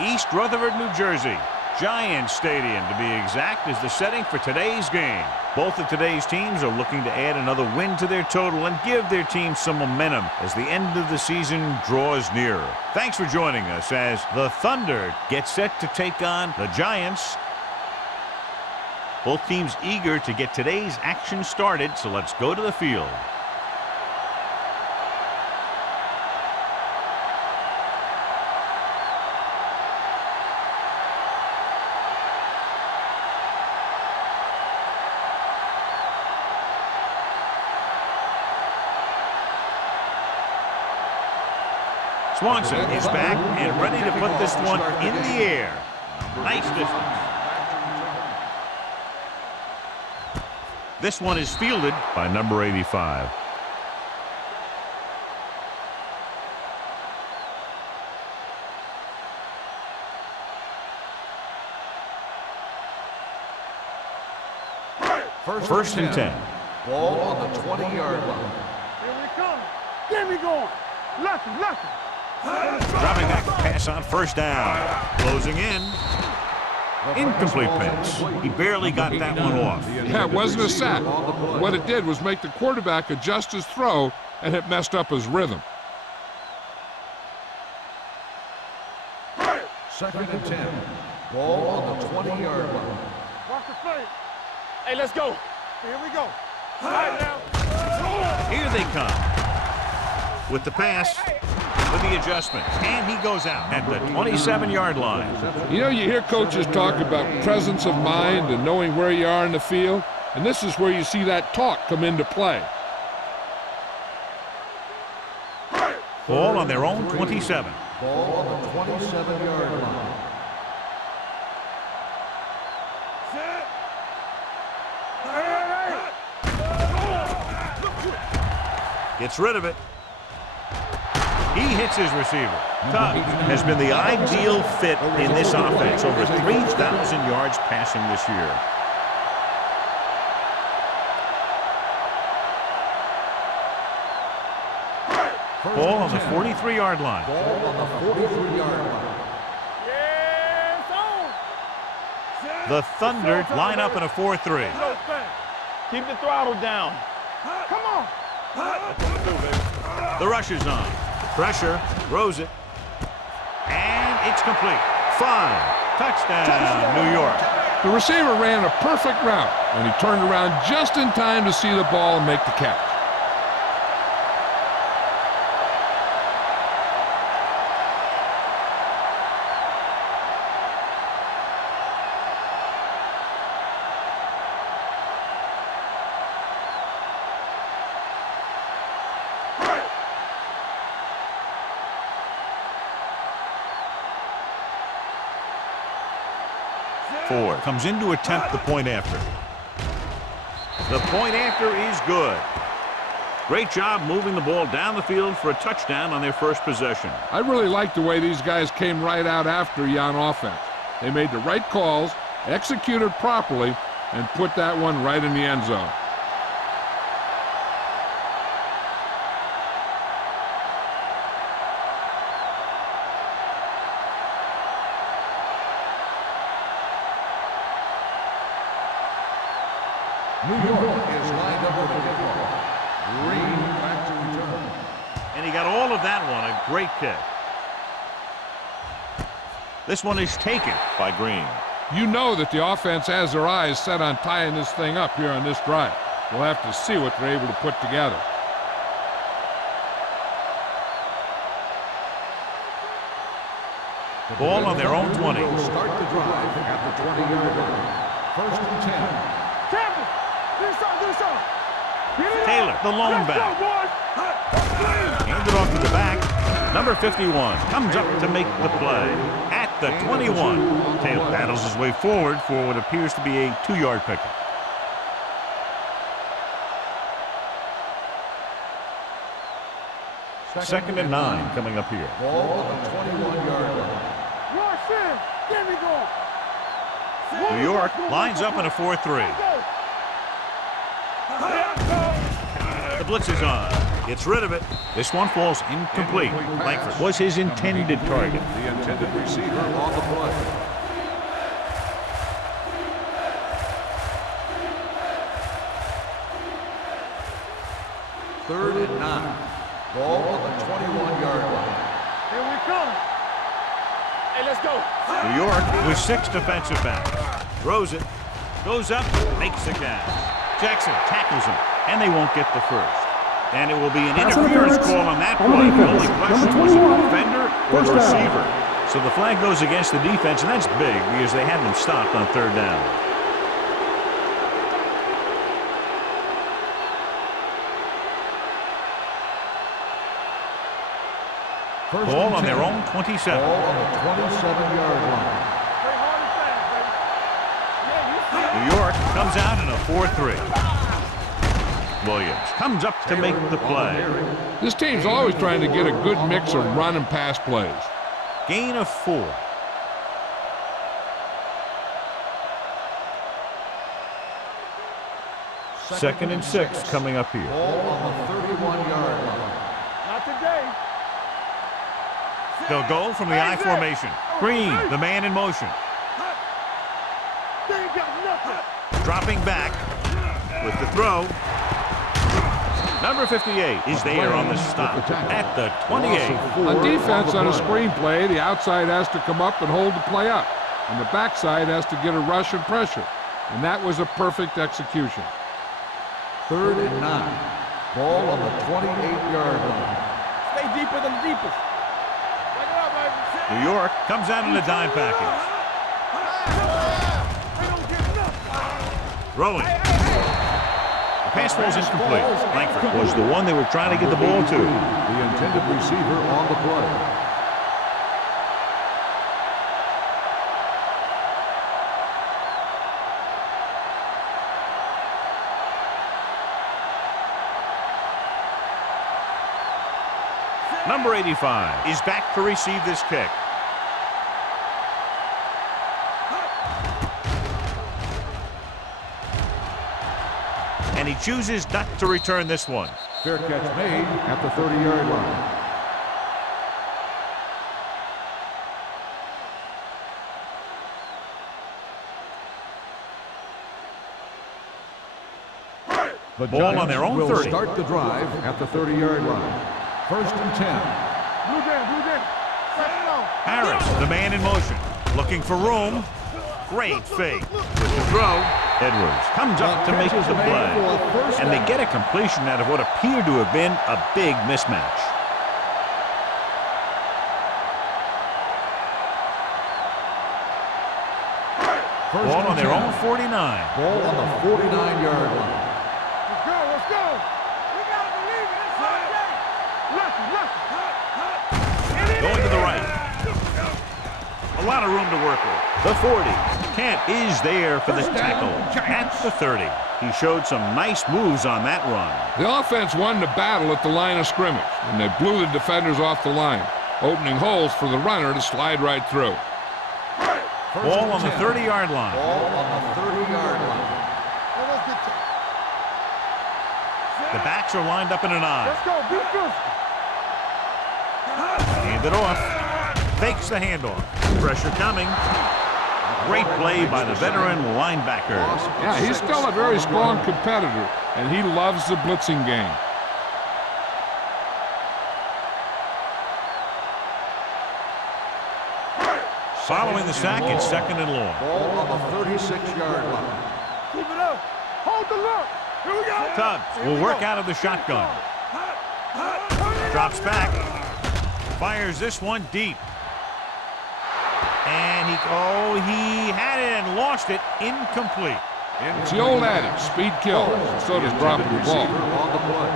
East Rutherford, New Jersey. Giants Stadium, to be exact, is the setting for today's game. Both of today's teams are looking to add another win to their total and give their team some momentum as the end of the season draws nearer. Thanks for joining us as the Thunder get set to take on the Giants. Both teams eager to get today's action started, so let's go to the field. Swanson is back and ready to put this one in the air. Nice distance. This one is fielded by number 85. First and 10. Ball on the 20-yard line. Here we come. Get me going. Lefty, lefty. Dropping back to pass on first down. Closing in. Incomplete pass. He barely got that one off. Yeah, it wasn't a sack. What it did was make the quarterback adjust his throw, and it messed up his rhythm. Second and 10. Ball on the 20-yard line. Watch the play. Hey, let's go. Here we go. Right now. Here they come. With the pass. With the adjustment, and he goes out at the 27-yard line. You know, you hear coaches talk about presence of mind and knowing where you are in the field, and this is where you see that talk come into play. Ball on their own 27. Ball on the 27-yard line. Gets rid of it. He hits his receiver. Tubbs has been the ideal fit in this offense. Over 3,000 yards passing this year. Ball on the 43-yard line. Ball on the 43-yard line. The Thunder line up in a 4-3. Keep the throttle down. Come on. The rush is on. Pressure, throws it, and it's complete. 5. Touchdown, New York. The receiver ran a perfect route, and he turned around just in time to see the ball and make the catch. Comes in to attempt the point after. The point after is good. Great job moving the ball down the field for a touchdown on their first possession. I really like the way these guys came right out after you on offense. They made the right calls, executed properly, and put that one right in the end zone. New York is lined up with the kickoff. Green back to return. And he got all of that one. A great kick. This one is taken by Green. You know that the offense has their eyes set on tying this thing up here on this drive. We'll have to see what they're able to put together. Ball on their own 20. Start the drive at the 20-yard line. First and 10. Campbell, Taylor, the lone back. Handed off to the back. Number 51 comes up to make the play at the 21. Taylor battles his way forward for what appears to be a 2-yard pickup. Second and 9 coming up here. Ball on the 21-yard line. New York lines up in a 4-3. The blitz is on. Gets rid of it. This one falls incomplete. Langford was his intended target. The intended receiver on the play. Third and 9. Ball on the 21-yard line. Here we come. Hey, let's go. New York with 6 defensive backs. Throws it. Goes up. Makes the catch. Jackson tackles him. And they won't get the first. And it will be an interference call on that play. The only question was it a defender or the receiver. So the flag goes against the defense, and that's big because they had them stopped on 3rd down. Ball on their own 27. Ball on the 27-yard line. Play hard and fast, baby. Yeah, you see it. New York comes out in a 4-3. Williams comes up to make the play. This team's always trying to get a good mix of run and pass plays. Gain of 4. Second and 6 coming up here. Ball on the 31-yard line. Not today. They'll go from the I formation. Green, the man in motion. They ain't got nothing. Dropping back with the throw. Number 58 is there on the stop at the 28. On defense on a screen play, the outside has to come up and hold the play up. And the backside has to get a rush and pressure. And that was a perfect execution. 3rd and 9. Ball on the 28-yard line. Stay deeper than the deepest. Break it up, baby. New York comes out in a dime package. They don't get nothing. Throwing. The pass falls incomplete. Langford was the one they were trying to get the ball to. The intended receiver on the play. Number 85 is back to receive this kick. And he chooses not to return this one. Fair catch made at the 30-yard line. The Ball on their own will 30. start the drive at the 30-yard line. 1st and 10. Blue down, blue down. Let's go. Harris, the man in motion, looking for room. Great fake. With the throw, Edwards comes up to make the play. And they get a completion out of what appeared to have been a big mismatch. Ball on their own 49. Ball on the 49-yard line. Let's go, let's go. We gotta believe it. It's our day. Lucky. Going to the right. A lot of room to work with. The 40. Kent is there for the tackle at the 30. He showed some nice moves on that run. The offense won the battle at the line of scrimmage, and they blew the defenders off the line, opening holes for the runner to slide right through. Ball on the 30-yard line. Ball on the 30-yard line. The backs are lined up in an I. Let's go, be good. Hand it off. Fakes the handoff. Pressure coming. Great play by the veteran linebacker. Yeah, he's still a very strong competitor, and he loves the blitzing game. Following the sack, it's 2nd and long. Ball on the 36-yard line. Keep it up. Hold the look. Here we go. Tubbs will work out of the shotgun. Drops back. Fires this one deep. And he had it and lost it. Incomplete. It's the old adage, speed kills, and so does dropping the ball. On the play.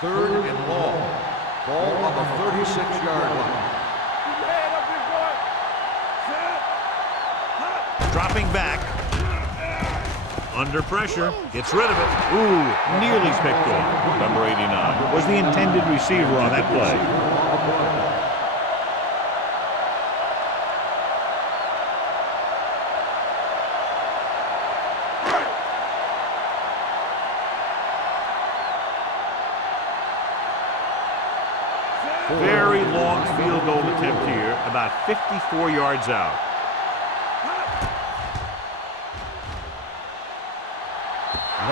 Third and long. Ball on the 36-yard line. Keep your head up, big boy. Dropping back. Under pressure. Gets rid of it. Ooh, nearly picked off. Number 89 was the intended receiver on that play. goal attempt here, about 54 yards out.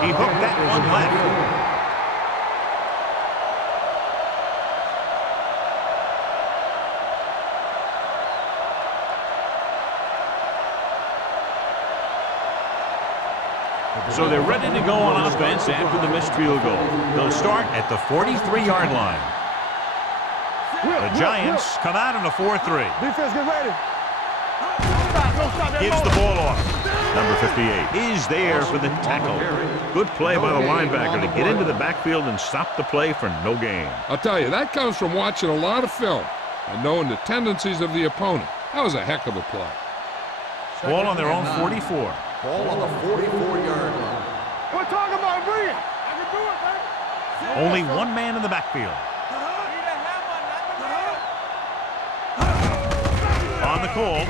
He hooked that one left. So they're ready to go on offense after the missed field goal. They'll start at the 43-yard line. The Giants come out in a 4-3. Defense, get ready. Gives the ball off. Number 58 is there for the tackle. Good play by the linebacker to get into the backfield and stop the play for no gain. I'll tell you, that comes from watching a lot of film and knowing the tendencies of the opponent. That was a heck of a play. Ball on their own 44. Ball on the 44-yard line. We're talking about bring it. I can do it, baby. Only one man in the backfield. On the call.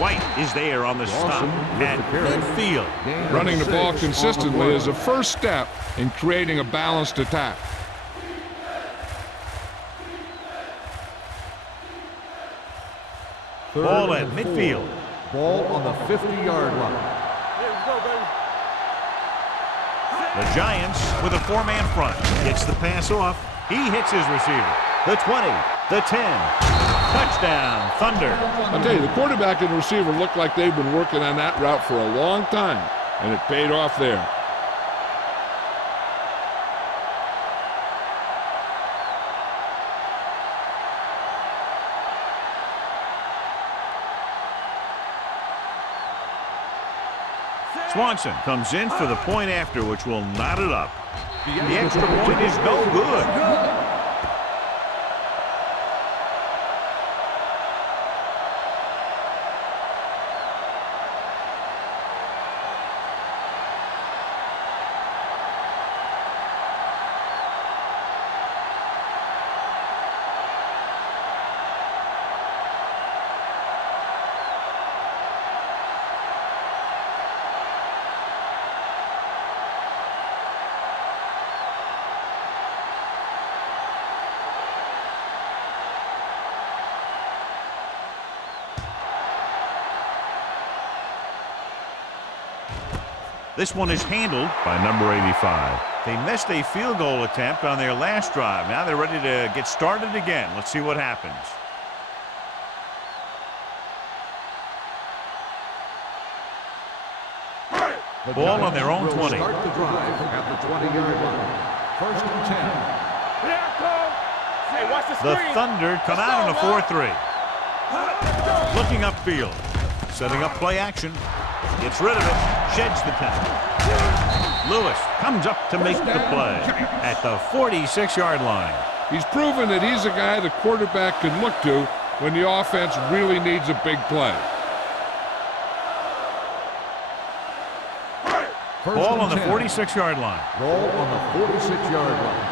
White is there on the stop at midfield. Running the ball consistently is a first step in creating a balanced attack. Ball at midfield. Ball on the 50-yard line. Here we go, baby. The Giants with a four-man front. Gets the pass off. He hits his receiver. The 20, the 10. Touchdown, Thunder. I'll tell you, the quarterback and the receiver look like they've been working on that route for a long time, and it paid off there. Swanson comes in for the point after, which will knot it up. The extra point is no good. This one is handled by number 85. They missed a field goal attempt on their last drive. Now they're ready to get started again. Let's see what happens. Ball on their own 20. Start the drive at the 20-yard line. First and 10. Here it comes. Hey, watch the The screen. Thunder come out in a 4-3. Looking upfield. Setting up play action. Gets rid of it. Sheds the tackle. Lewis comes up to make the play at the 46-yard line. He's proven that he's a guy the quarterback can look to when the offense really needs a big play. Ball on the 46-yard line. Ball on the 46-yard line.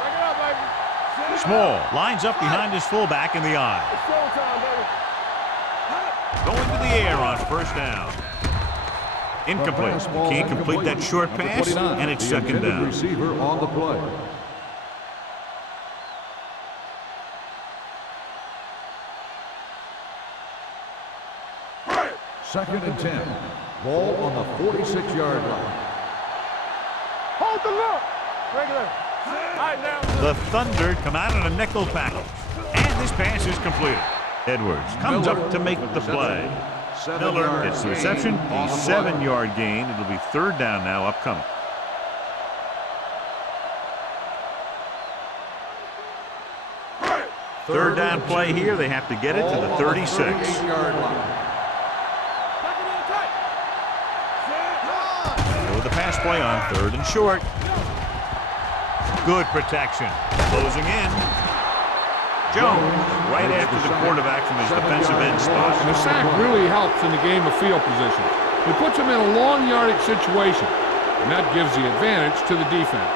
Bring it up, baby. Small lines up behind his fullback in the eye. It's showtime, baby. Going to the air on first down. Incomplete. He can't complete that short pass, and it's second down. Receiver on the play. Second and 10. Ball on the 46-yard line. Hold the look. Regular. All right, now. The Thunder come out in a nickel package, and this pass is completed. Edwards comes up to make the play. Miller gets the reception, a 7-yard gain. It'll be third down now upcoming. Third down play here. They have to get it to the 36. 38-yard line. With the pass play on third and short. Good protection. Closing in. Jones right after the quarterback from his defensive end spot. And the sack really helps in the game of field position. It puts them in a long yardage situation, and that gives the advantage to the defense.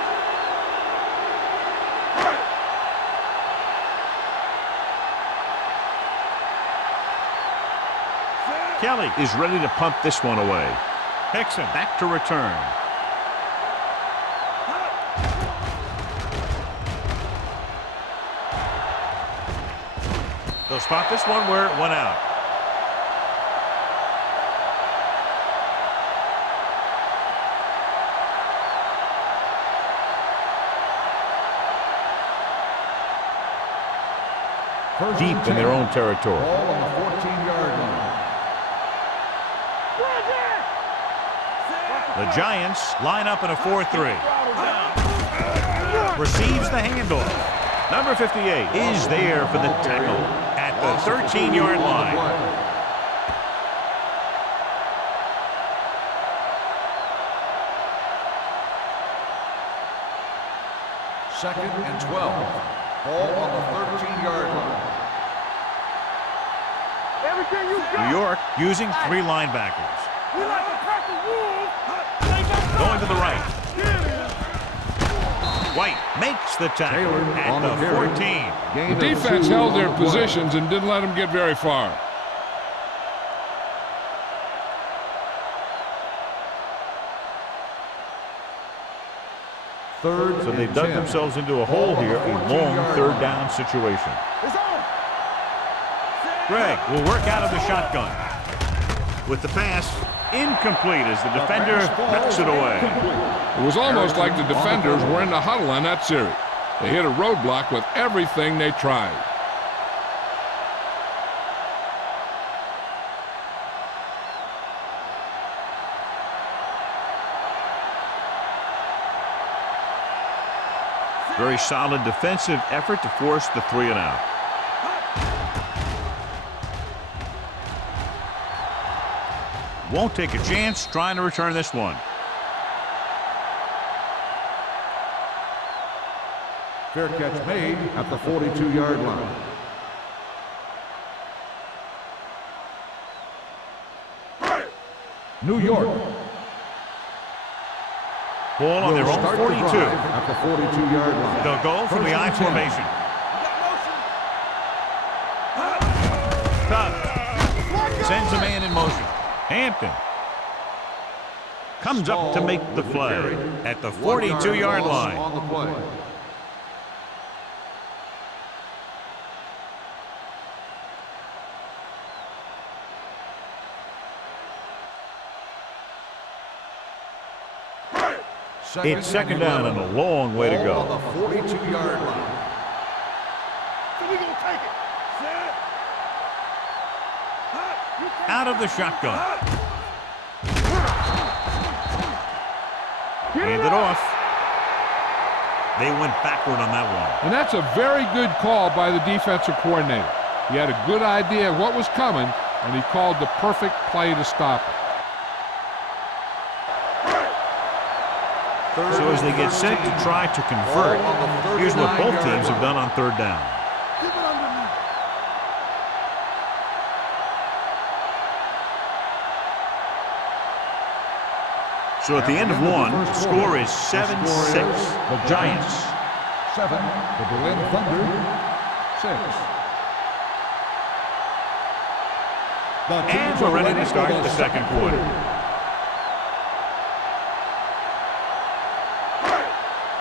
Kelly is ready to punt this one away. Hickson back to return. They'll spot this one where it went out. Deep in their own territory. Ball on the 14-yard line. The Giants line up in a 4-3. Receives the handoff. Number 58 is there for the tackle at the 13-yard line. Second and 12. Ball on the 13-yard line. New York using 3 linebackers. Going to the right. White makes the tackle at the 14. The defense held their positions and didn't let them get very far. Third So they and dug 10. themselves into a hole here, a long 3rd down situation. Greg will work out of the shotgun. With the pass, incomplete as the defender knocks it away. It was almost like the defenders were in the huddle on that series. They hit a roadblock with everything they tried. Very solid defensive effort to force the 3-and-out. Won't take a chance trying to return this one. Fair catch made at the 42-yard line. New York. Ball on their own 42. At the 42-yard line. They'll go from the I formation. Tubbs sends a man in motion. Hampton comes up to make the play at the 42-yard line. On the play. It's 2nd down and a long way to Ball go. on the 42-yard line. Out of the shotgun. Handed off. They went backward on that one. And that's a very good call by the defensive coordinator. He had a good idea of what was coming, and he called the perfect play to stop it. So as they get set to try to convert, here's what both teams have done on 3rd down. So at the end of one, the score is 7-6. The Giants. 7, the Berlin Thunder, 6. And we're ready to start the 2nd quarter.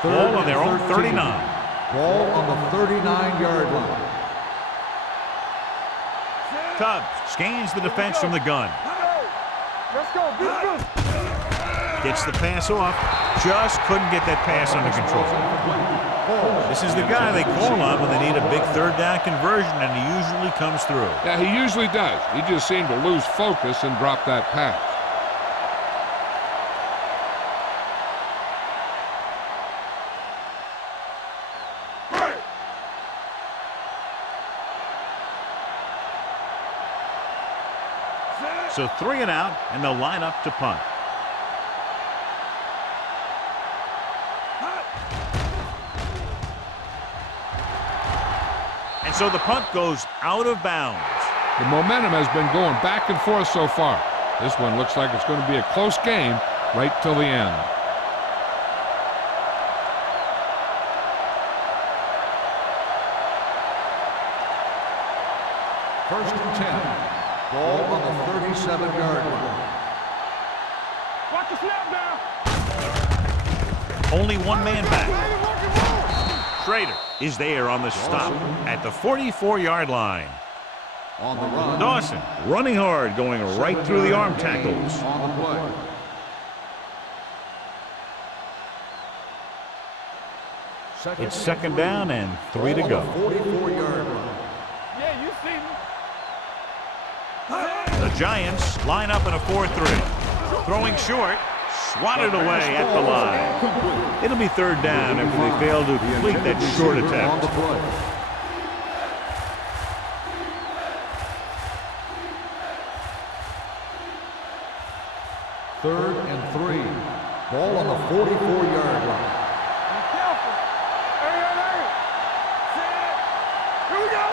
Ball on their own 39. Ball on the 39-yard line. Tubbs scans the defense from the gun. Let's go. Gets the pass off. Just couldn't get that pass under control. This is the guy they call on when they need a big 3rd down conversion, and he usually comes through. Yeah, he usually does. He just seemed to lose focus and drop that pass. So 3-and-out, and they'll line up to punt. And so the punt goes out of bounds. The momentum has been going back and forth so far. This one looks like it's going to be a close game right till the end. First and 10. Ball on the 37-yard line. Watch the snap now. Only one man back. Schrader is there on the stop at the 44-yard line. On the run. Dawson running hard, going right through the arm tackles. On the play. It's second down and 3 to go. 44-yard line. Yeah, you see me. The Giants line up in a 4-3. Throwing short, swatted away at the line. It'll be third down after they fail to complete that short On the attempt. play. Third and 3. Ball on the 44-yard line. Be careful. Hey. Here we go.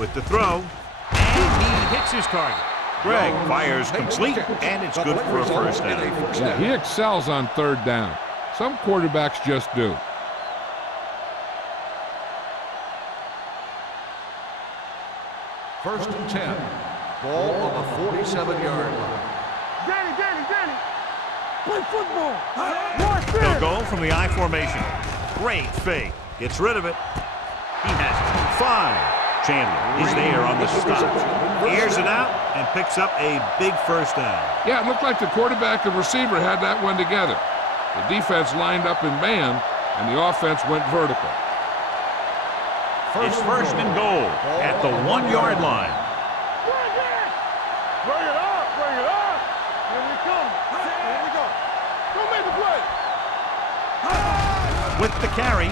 With the throw, and he hits his target. Greg fires complete, and it's good for a first down. Yeah, he excels on third down. Some quarterbacks just do. First and 10. Ball on the 47-yard line. Danny. Play football. Watch this. They'll go from the I formation. Great fake. Gets rid of it. He has 5. Chandler is there on the stop. Airs it out and picks up a big first down. Yeah, it looked like the quarterback and receiver had that one together. The defense lined up in man, and the offense went vertical. It's first and goal at the 1-yard line. Bring it up. Here we come. Here we go. Don't make the play. With the carry,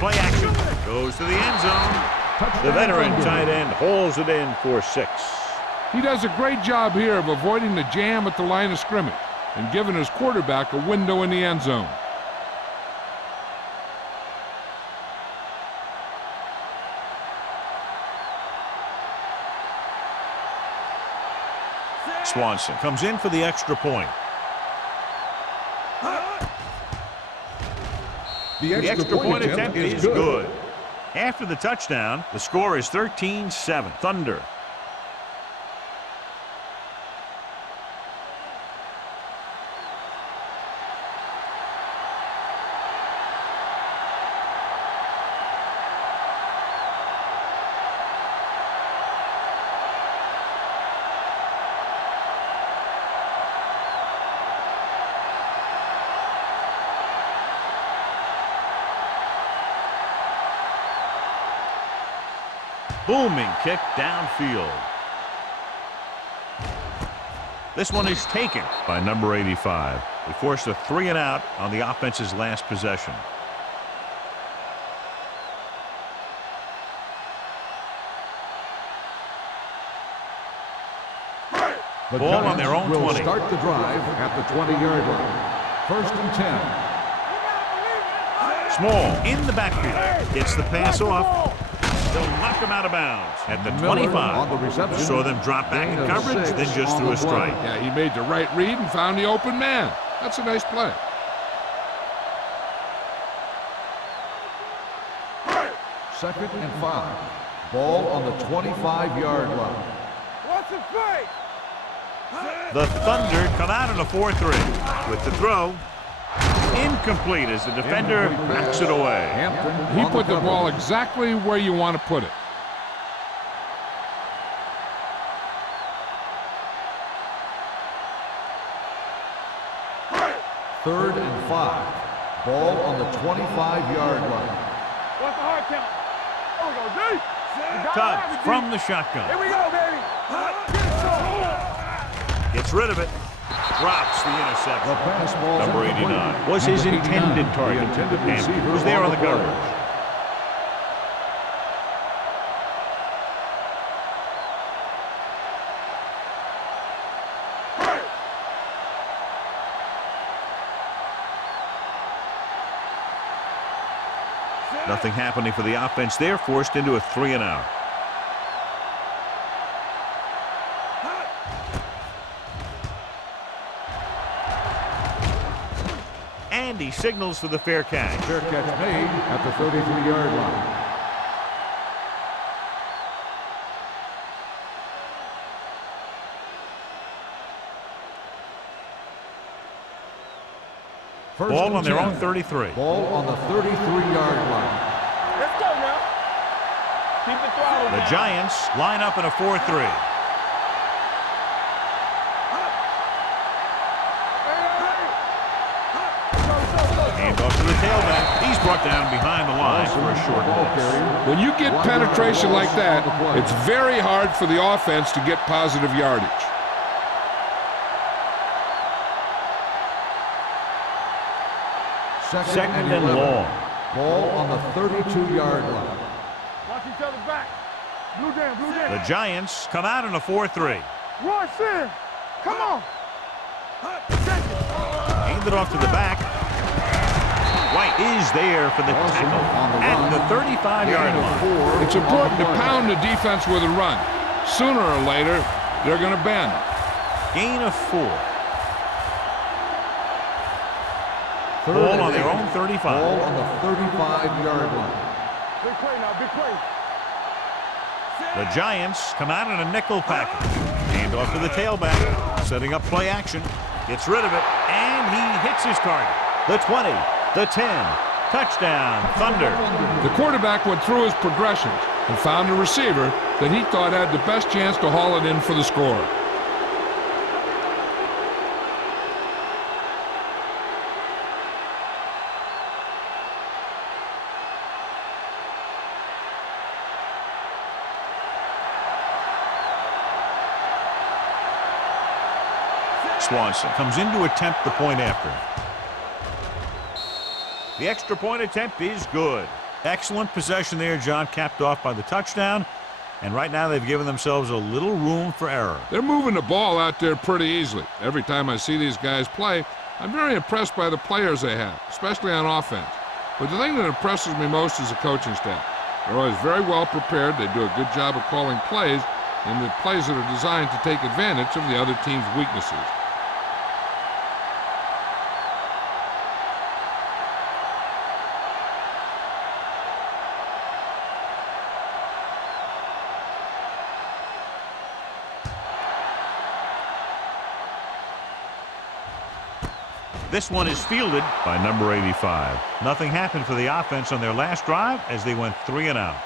play action. Goes to the end zone. The veteran tight end hauls it in for 6. He does a great job here of avoiding the jam at the line of scrimmage and giving his quarterback a window in the end zone. Swanson comes in for the extra point. The extra point attempt is good. After the touchdown, the score is 13-7. Thunder. Booming kick downfield. This one is taken by number 85. They forced a 3-and-out on the offense's last possession. The Ball on their own will 20. Start the drive at the 20-yard line. First and 10. Small in the backfield. Gets the pass off. They'll knock him out of bounds at the 25. On the reception. Saw them drop back in Gain of coverage, 6 then just on threw the a strike. play. Yeah, he made the right read and found the open man. That's a nice play. Second and 5. Ball on the 25-yard line. What's the play? The Thunder come out in a 4-3. With the throw, incomplete as the defender backs it away. Hampton He on put the cover. ball exactly where you want to put it. Third and 5. Ball on the 25-yard line. What's the hard count? There we go, D. You gotta have Tubbs it, D. from the Here shotgun. we go, baby. Get it, go. Gets rid of it. Drops the The interception. pass ball Number 89 was his Number 89, intended the target. intended And receiver was there on the play. coverage. Nothing happening for the offense there, forced into a 3-and-out. And he signals for the fair catch. Fair catch made at the 33-yard line. First Ball and on their 10. own 33. Ball on the 33-yard line. Let's go now. Keep the throttle The down. Giants line up in a 4-3. Hand off to the tailback. He's brought down behind the line for a short loss. When you get penetration like that, it's very hard for the offense to get positive yardage. Second and long. Ball on the 32-yard line. Watch each other back. Blue jam, blue jam. The Giants come out in a 4-3. Run, Sim. Come on. Hand it off to the back. White is there for the tackle at the 35-yard line. It's important to pound the defense with a run. Sooner or later, they're going to bend. Gain of 4. Ball on their own 35. Ball on the 35-yard line. Big play now, big play. The Giants come out in a nickel package. Hand off to the tailback. Setting up play action. Gets rid of it, and he hits his target. The 20, the 10. Touchdown, Thunder. The quarterback went through his progressions and found a receiver that he thought had the best chance to haul it in for the score. Swanson comes in to attempt the point after. The extra point attempt is good. Excellent possession there, John, capped off by the touchdown. And right now they've given themselves a little room for error. They're moving the ball out there pretty easily. Every time I see these guys play, I'm very impressed by the players they have, especially on offense. But the thing that impresses me most is the coaching staff. They're always very well prepared. They do a good job of calling plays, and the plays that are designed to take advantage of the other team's weaknesses. This one is fielded by number 85. Nothing happened for the offense on their last drive as they went 3 and out.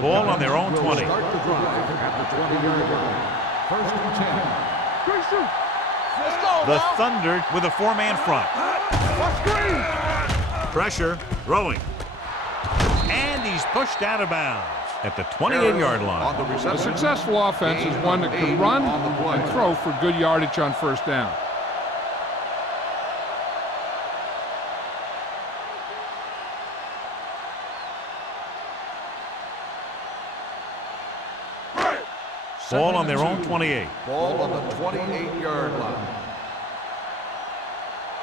Ball on their own 20. Start the drive at the 20-yard line. First and 10. Great shoot. Let's go, The Val. Thunder with a 4-man front. Watch screen. Pressure, throwing. And he's pushed out of bounds at the 28-yard On line. the A reception. successful offense is one that can run and throw for good yardage on first down. Ball on their own 28. Ball on the 28-yard line.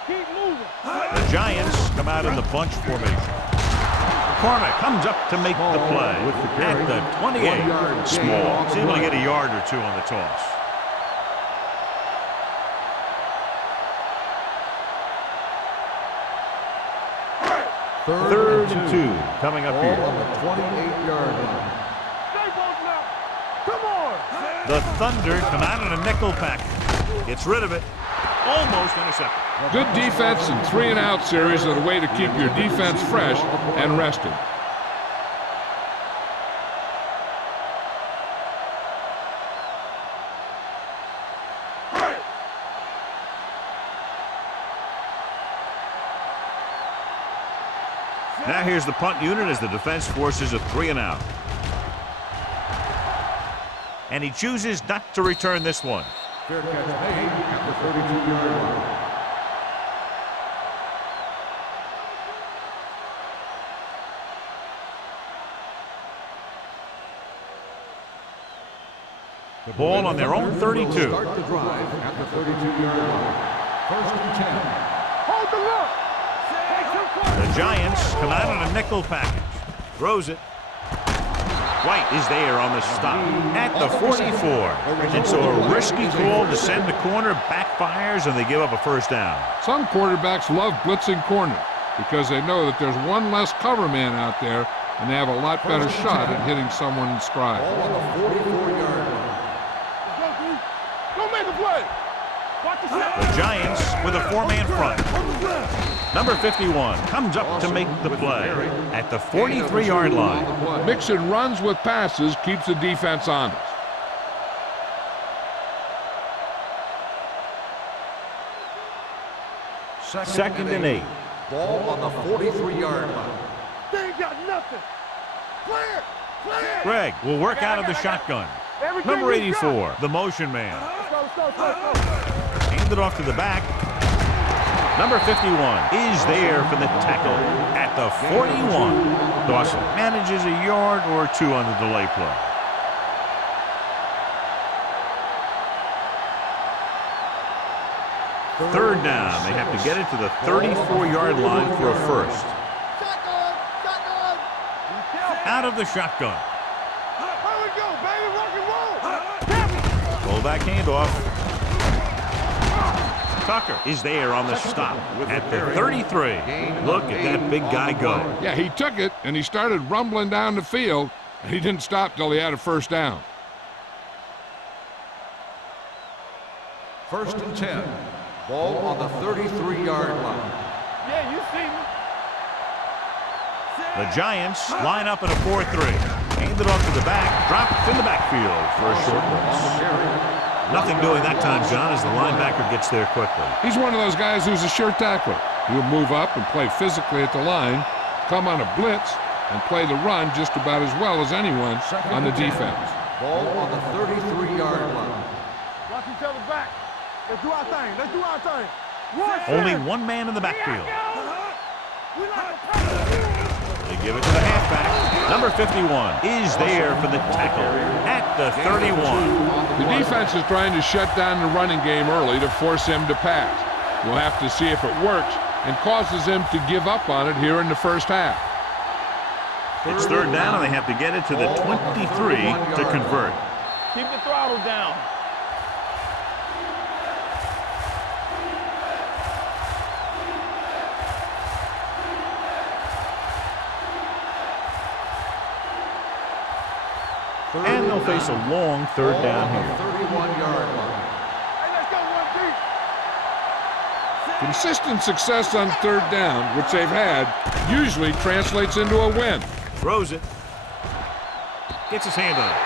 Keep moving. The Giants come out in the bunch formation. McCormick comes up to make the play with the carry. at the 28. 1 yard gain Small. on the He's able to play. get a yard or two on the toss. Third and 2 coming up Ball here. on the 28-yard line. Stay both now. Come on. The Thunder come out in a nickel package. Gets rid of it. Almost intercepted. Good defense and 3-and-out series are the way to keep your defense fresh and rested. Now here's the punt unit as the defense forces a 3-and-out. And he chooses not to return this one. Fair catch made at the 32-yard line. The ball on their own 32. Start the drive at the 32-yard line. First and 10. Hold the look. The Giants come out in a nickel package. Throws it. White is there on the stop at the 44. And so a risky call to send the corner backfires and they give up a first down. Some quarterbacks love blitzing corners because they know that there's one less cover man out there and they have a lot better shot at hitting someone in stride. Ball on the 44-yard line. Go, D. Go make a play. Watch the The Giants with a 4-man front. Number 51 comes up to make the play at the 43-yard line. Mixing runs with passes keeps the defense honest. Second and 8. Ball on the 43-yard line. They ain't got nothing. Clear! Clear! Greg will work out of the shotgun. Number 84, the motion man. Let's go. Hand it off to the back. Number 51 is there for the tackle at the 41. Dawson manages a yard or two on the delay play. Third down. They have to get it to the 34-yard line for a first. Out of the shotgun. Here we go, baby. Rock and roll. Roll back handoff. Tucker is there on the stop at the 33. Look at that big guy go. Yeah, he took it, and he started rumbling down the field, and he didn't stop till he had a first down. First and 10. Ball on the 33-yard line. Yeah, you see me. The Giants line up in a 4-3. Hand it off to the back. Dropped in the backfield for a short loss. Nothing doing that time, John, as the linebacker gets there quickly. He's one of those guys who's a sure tackler. He'll move up and play physically at the line, come on a blitz, and play the run just about as well as anyone on the defense. Ball on the 33-yard line. Watch each other back. Let's do our thing. Let's do our thing. Only one man in the backfield. They give it to the halfback. Number 51 is there for the tackle at the 31. The defense is trying to shut down the running game early to force him to pass. We'll have to see if it works and causes him to give up on it here in the first half. It's third down, and they have to get it to the 23 to convert. Keep the throttle down. And they'll face a long third down here. 31-yard line. Hey, let's go one deep. Consistent success on third down, which they've had, usually translates into a win. Throws it. Gets his hand on it.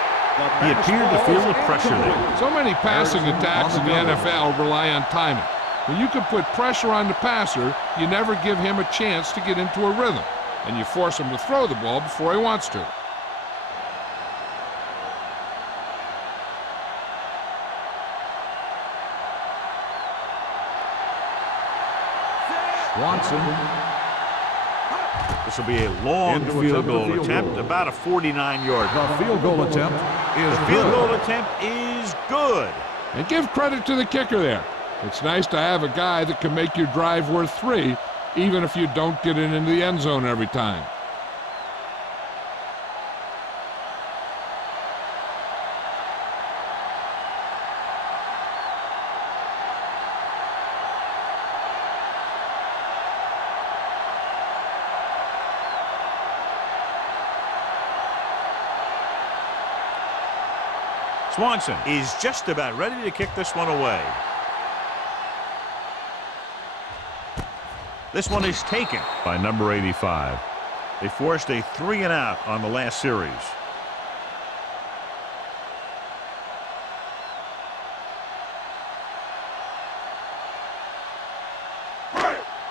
He appeared to feel the pressure there. So many passing attacks in the NFL rely on timing. When you can put pressure on the passer, you never give him a chance to get into a rhythm, and you force him to throw the ball before he wants to. Swanson. This will be a long field goal attempt, about a 49-yard. The field goal attempt is The field goal attempt is good. And give credit to the kicker there. It's nice to have a guy that can make your drive worth 3, even if you don't get it into the end zone every time. Swanson is just about ready to kick this one away. This one is taken by number 85. They forced a 3-and-out on the last series.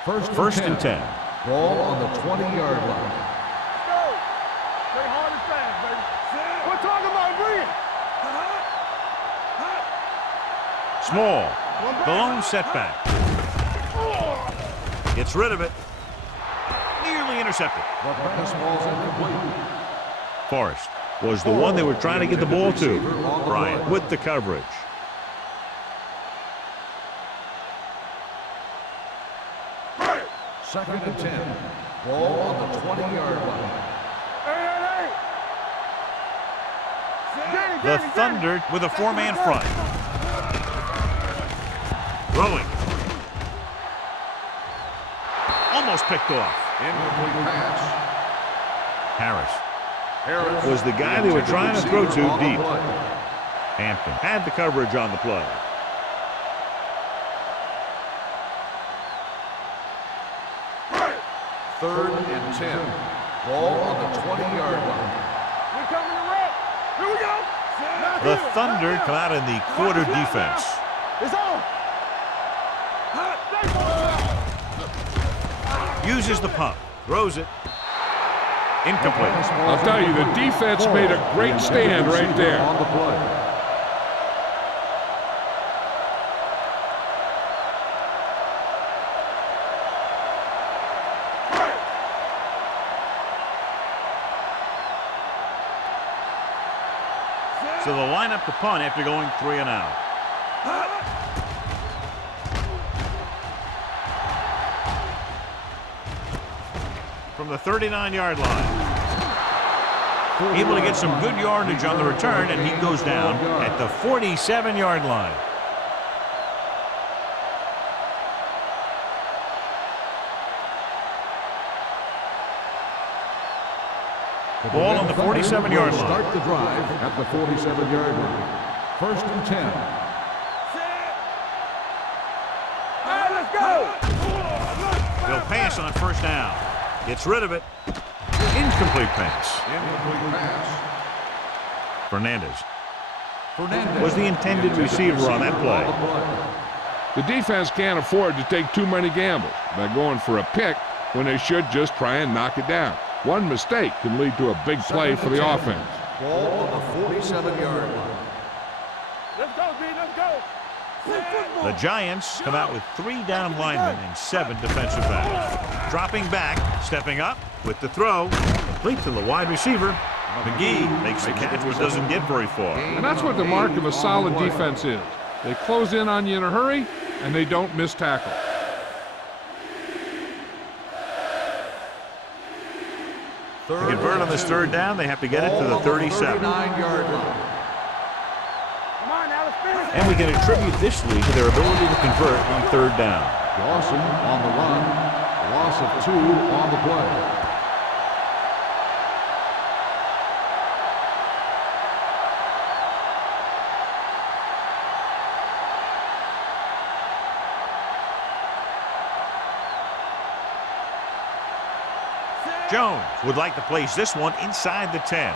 First and 10. Ball on the 20-yard line. Let's go. Stay hard and fast, baby. We're talking about bringing. Small, the lone setback. Gets rid of it. Nearly intercepted. The pass ball's incomplete. Forrest was the one they were trying to get the ball to. Bryant with the coverage. Second and 10. Ball on the 20-yard line. The Thunder with a 4-man front. Throwing. Almost picked off. Incomplete pass. Harris was the guy they were trying to throw to deep. Hampton had the coverage on the play. 3rd and 10. Ball on the 20-yard line. We're coming to wreck. Here we go. The Thunder come out in the quarter defense. It's on. Uses the pump. Throws it. Incomplete. I'll tell you, the defense made a great stand right there. On the play. So they'll line up the punt after going 3 and out. From the 39-yard line. Able to get some good yardage on the return, and he goes down at the 47-yard line. Ball on the 47-yard line. Start the drive at the 47-yard line. 1st and 10. All right, let's go. They'll pass on 1st down. Gets rid of it. Incomplete pass. Incomplete pass. Fernandez Fernandez was the intended receiver on that play. The defense can't afford to take too many gambles by going for a pick when they should just try and knock it down. One mistake can lead to a big play for the offense. Ball on the 47-yard line. Let's go, D. Let's go. The Giants come out with 3 down linemen and 7 defensive backs. Dropping back, stepping up with the throw. Complete to the wide receiver. McGee makes the catch but doesn't get very far. And that's what the mark of a solid defense is. They close in on you in a hurry, and they don't miss tackle. To convert on this 3rd down, they have to get it to the 37. 39-yard line. Come on, now let's finish. And we can attribute this lead to their ability to convert on 3rd down. Dawson on the run. Loss of 2 on the play. Jones would like to place this one inside the 10.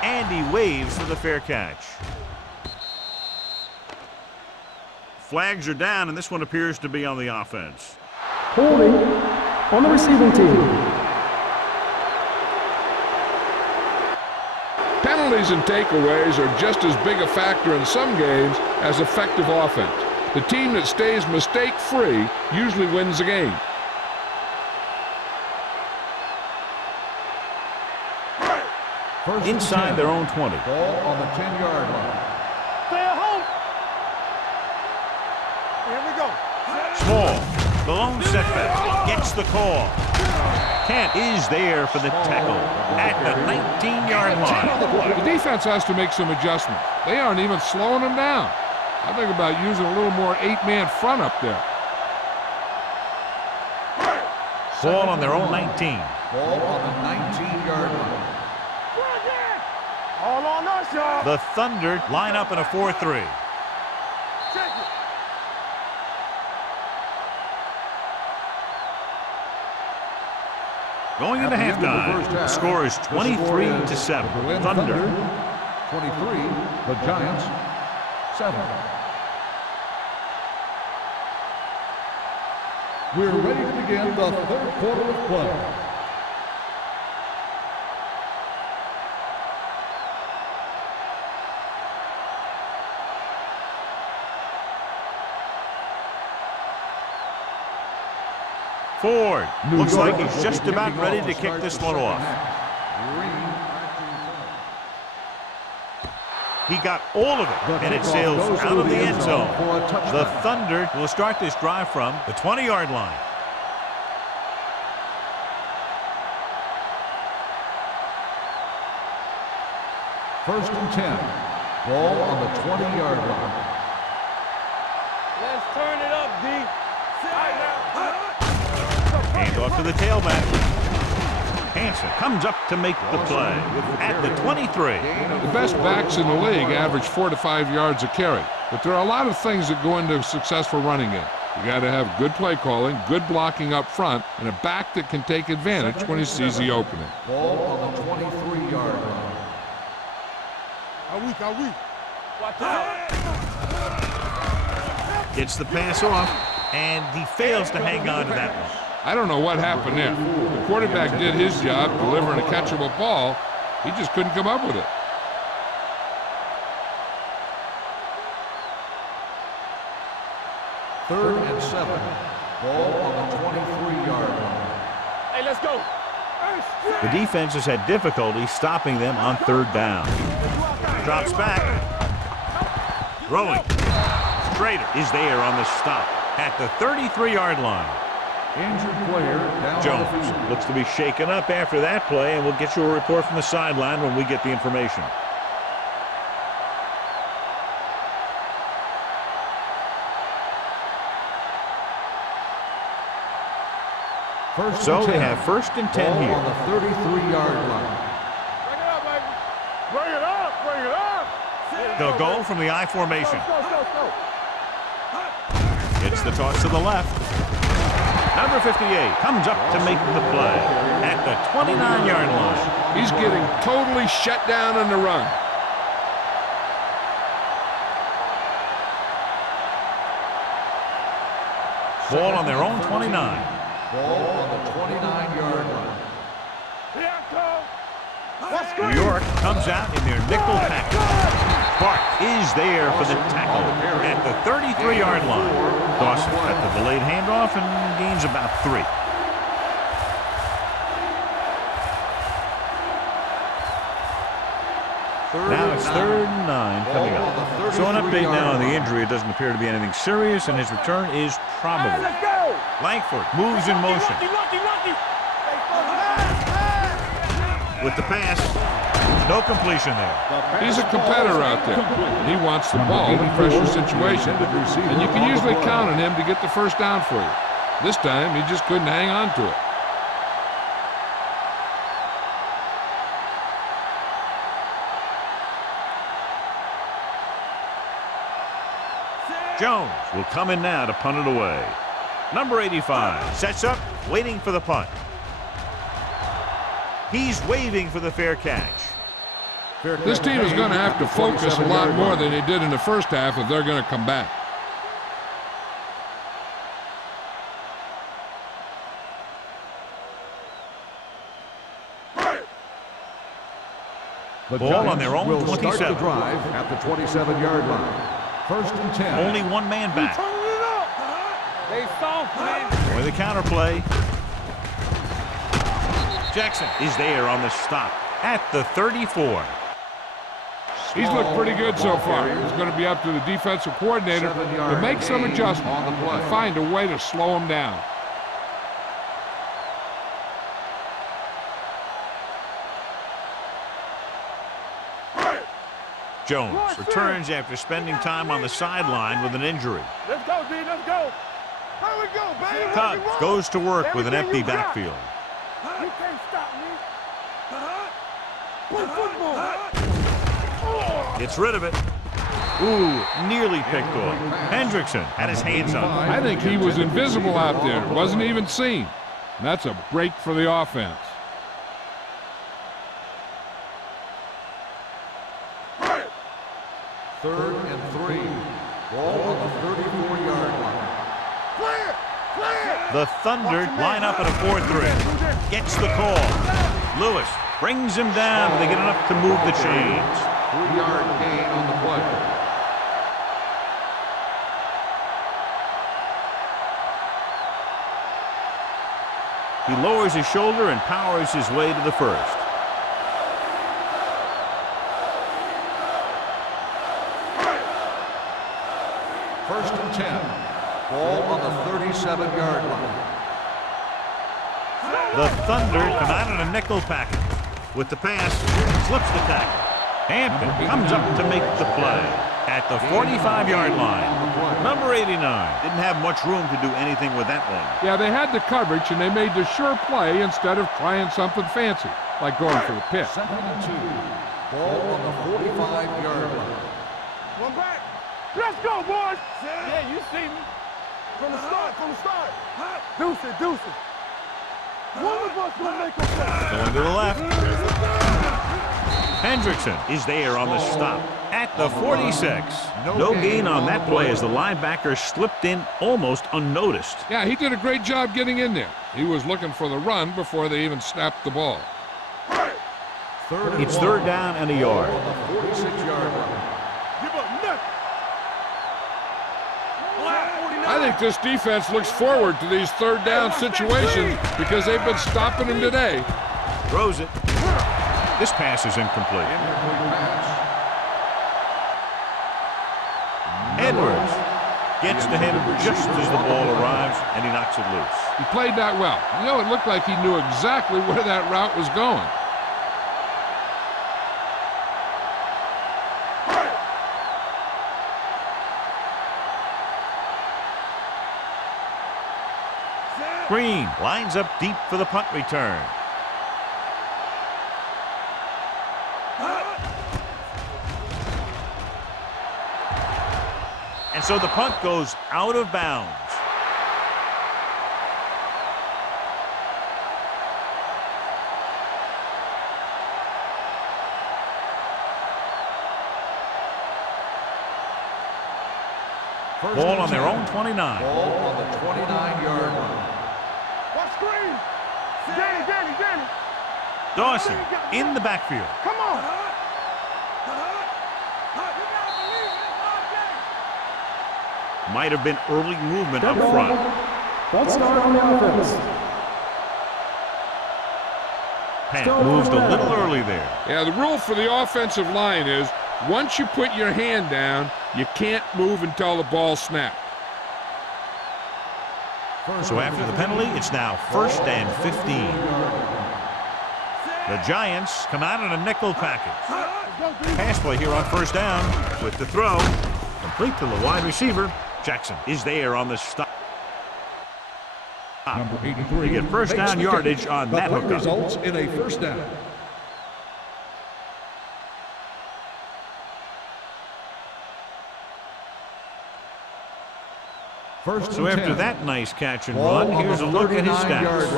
And he waves for the fair catch. Flags are down, and this one appears to be on the offense. Holding on the receiving team. Penalties and takeaways are just as big a factor in some games as effective offense. The team that stays mistake-free usually wins the game. Inside their own 20. Ball on the 10-yard line. Stay at home. Here we go. Small, the lone setback, gets the call. Kent is there for the tackle at the 19-yard line. The defense has to make some adjustments. They aren't even slowing them down. I think about using a little more 8-man front up there. Ball on their own 19. Ball on the 19-yard line. All on us, y'all. The Thunder line up in a 4-3. Check it. Going into At the end of the halftime, first the half, score is the score is 23-7. the Berlin Thunder. 23, the Giants 7. We're ready to begin the 3rd quarter of play. Ford looks New like York he's just will be about kicking ready off to to kick start this the one second off. half. Green. He got all of it, and it sails out of the end zone. The Thunder will start this drive from the 20-yard line. First and 10. Ball on the 20-yard line. Let's turn it up, D. Hand off to the tailback. Hansen comes up to make the play at the 23. The best backs in the league average 4 to 5 yards a carry, but there are a lot of things that go into a successful running game. You got to have good play calling, good blocking up front, and a back that can take advantage when he sees the opening. Ball on the 23-yard line. Are we? Watch out. Gets the pass off, and he fails to hang on to that one. I don't know what happened there. The quarterback did his job delivering a catchable ball. He just couldn't come up with it. Third and 7. Ball on the 23-yard line. Hey, let's go. The defense has had difficulty stopping them on third down. Drops back. Throwing. Schrader is there on the stop at the 33-yard line. Injured player down Jones the field. looks to be shaken up after that play, and we'll get you a report from the sideline when we get the information. So they have first and 10 Ball here. on the 33-yard line. Bring it up, baby. Bring it up. Bring it up. They'll go from the I formation. Go. It's the toss to the left. Number 58 comes up to make the play at the 29-yard line. He's getting totally shut down on the run. Ball on their own 29. Ball on the 29-yard line. Here I come. New York comes out in their nickel package. Bart is there for the tackle at the 33-yard line. Dawson at the delayed handoff and gains about 3. Now it's third and 9 coming up. So an update now on the injury. It doesn't appear to be anything serious, and his return is probable. Let's go. Langford moves in motion Lucky. with the pass. No completion there. He's a competitor out there, and he wants the ball in pressure situation. And you can usually count on him to get the first down for you. This time, he just couldn't hang on to it. Jones will come in now to punt it away. Number 85 sets up, waiting for the punt. He's waving for the fair catch. This team is going to have to focus a lot more than they did in the first half if they're going to come back. Ball on their own will 27. start the drive at the 27-yard line. First and 10. Only one man back. They soft, man. With the counter play. Jackson is there on the stop at the 34. He's looked pretty good so far. It's going to be up to the defensive coordinator to make some adjustments and find a way to slow him down. Jones returns after spending time on the sideline with an injury. Let's go, D. Let's go. Here we go, baby. Tubbs goes to work with an empty backfield. You can't stop me. Play football. Gets rid of it. Ooh, nearly picked off. Hendrickson had his hands on it. I think he was invisible out there. Wasn't even seen. And that's a break for the offense. Third and 3. Ball on the 34-yard line. The Thunder line up in a 4-3. Gets the call. Lewis brings him down, but they get enough to move the chains. 3-yard gain on the play. He lowers his shoulder and powers his way to the first. First and 10. Ball on the 37-yard line. The Thunder come out in a nickel package. With the pass, slips the tackle. Hampton comes up to make the play at the 45-yard line. Number 89 didn't have much room to do anything with that one. Yeah, they had the coverage, and they made the sure play instead of trying something fancy, like going for the pick. 2nd and 2. Ball on the 45-yard line. One back. Let's go, boys. Yeah, you see me. From the start, Deuce it. One of us will make a play. Going to the left. Hendrickson is there on the stop at the 46. No gain on that play as the linebacker slipped in almost unnoticed. Yeah, he did a great job getting in there. He was looking for the run before they even snapped the ball. It's 3rd down and a yard. On the 46-yard line. Give up nothing. I think this defense looks forward to these 3rd down situations because they've been stopping them today. Throws it. This pass is incomplete. Edwards gets to him just as the ball arrives, and he knocks it loose. He played that well. You know, it looked like he knew exactly where that route was going. Green lines up deep for the punt return. And so the punt goes out of bounds. Ball on their own 29. Ball on the 29-yard line. Watch screen. Danny. Dawson in the backfield. Come on. Might have been early movement up front. False start on the offense. Pan moved a little early there. Yeah, the rule for the offensive line is once you put your hand down, you can't move until the ball snapped. So after the penalty, it's now 1st and 15. The Giants come out in a nickel package. Pass play here on 1st down with the throw. Complete to the wide receiver. Jackson is there on the stop. Number 83. You get 1st down yardage on that hookup. Results in a 1st down. So after that nice catch and run, here's a look at his stats.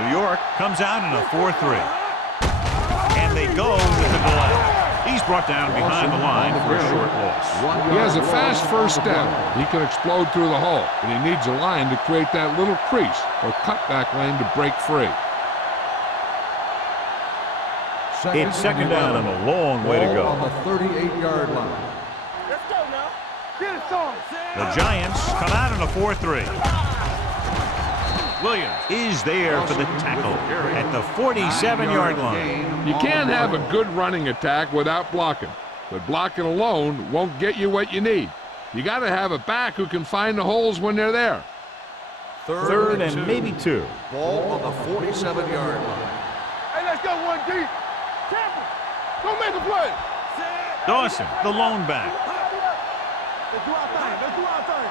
New York comes out in a 4-3. And they go with the delay. He's brought down behind the line for a short loss. He has a fast 1st down. He can explode through the hole, but he needs a line to create that little crease or cutback lane to break free. It's 2nd down and a long way to go. On the 38-yard line. Let's go now. Get it started. The Giants come out in a 4-3. Williams is there for the tackle at the 47-yard line. You can't have a good running attack without blocking, but blocking alone won't get you what you need. You got to have a back who can find the holes when they're there. 3rd and maybe 2. Ball on the 47-yard line. Hey, let's go one deep. Campbell, go make a play. Dawson, the lone back. Let's do our thing.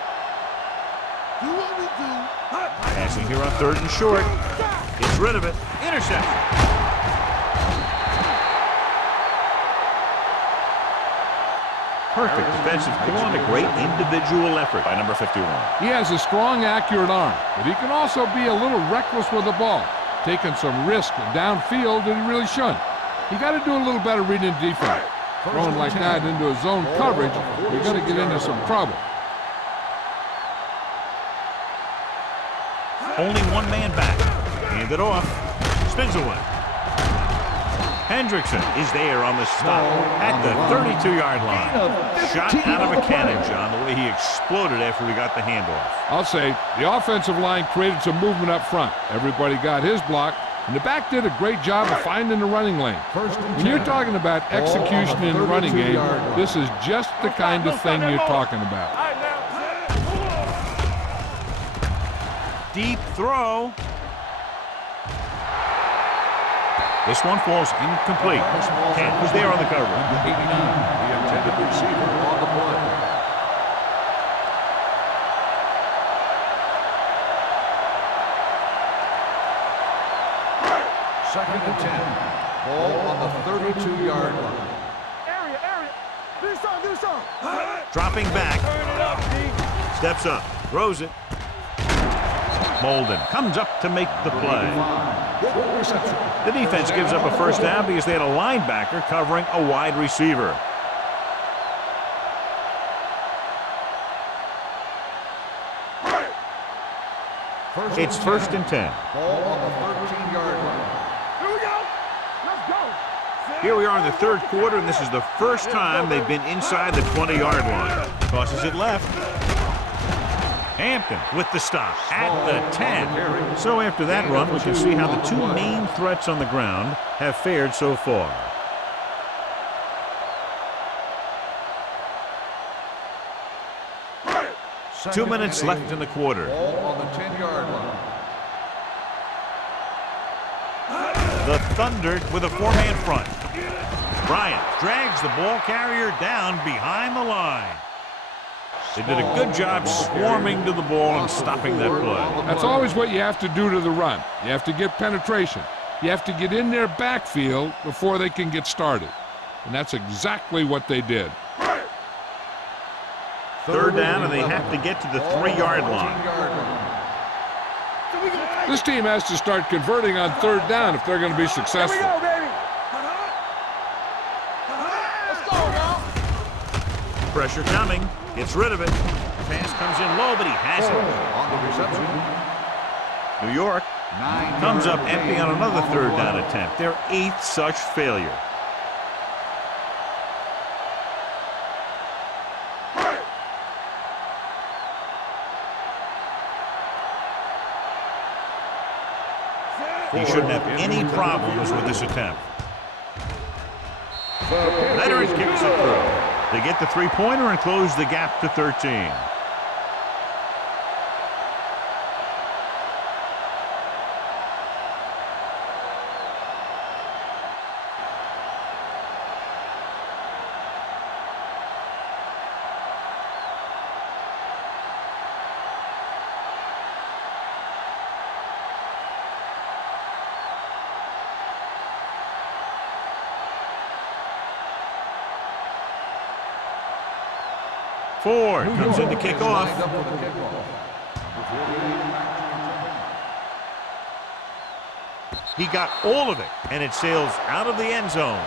Do what we do. Passing here on 3rd and short. Gets rid of it. Interception. Perfect defensive call and a great individual effort by number 51. He has a strong, accurate arm, but he can also be a little reckless with the ball, taking some risk downfield that he really shouldn't. You got to do a little better reading defense. Throwing like that into a zone coverage, you're going to get into some trouble. Only one man back. Hand it off. Spins away. Hendrickson is there on the stop at the 32-yard line. Shot out of a cannon, John, the way he exploded after he got the handoff. I'll say the offensive line created some movement up front. Everybody got his block, and the back did a great job of finding the running lane. When you're talking about execution in the running game, this is just the kind of thing you're talking about. All right, now. Deep throw. This one falls incomplete. Kent was there on the cover. 89, the intended receiver on the play. Second and 10. Ball on the 32-yard line. Area. Do something. Dropping back. Steps up. Throws it. Molden comes up to make the play. The defense gives up a first down because they had a linebacker covering a wide receiver. It's first and 10. Ball on the 13-yard line. Here we go. Let's go. Here we are in the third quarter, and this is the first time they've been inside the 20-yard line. Tosses it left. Hampton with the stop at the 10. So after that run, we can see how the two main threats on the ground have fared so far. Second 2 minutes and left 8. in the quarter. Ball on the 10-yard line. The Thunder with a four-man front. Bryant drags the ball carrier down behind the line. They did a good job swarming to the ball and stopping that play. That's always what you have to do to the run. You have to get penetration. You have to get in their backfield before they can get started. And that's exactly what they did. Third down, and they have to get to the 3-yard line. This team has to start converting on third down if they're going to be successful. Here we go, baby. Let's go, y'all. Pressure coming. Gets rid of it. Pass comes in low, but he has it. On the reception. New York 9 comes up yards empty gain on another the third play. down attempt. Their 8th such failure. He shouldn't have any problems with this attempt. Leonard kicks it through. They get the three-pointer and close the gap to 13. Ford comes in to kick off. Lined up for the kickoff. He got all of it, and it sails out of the end zone.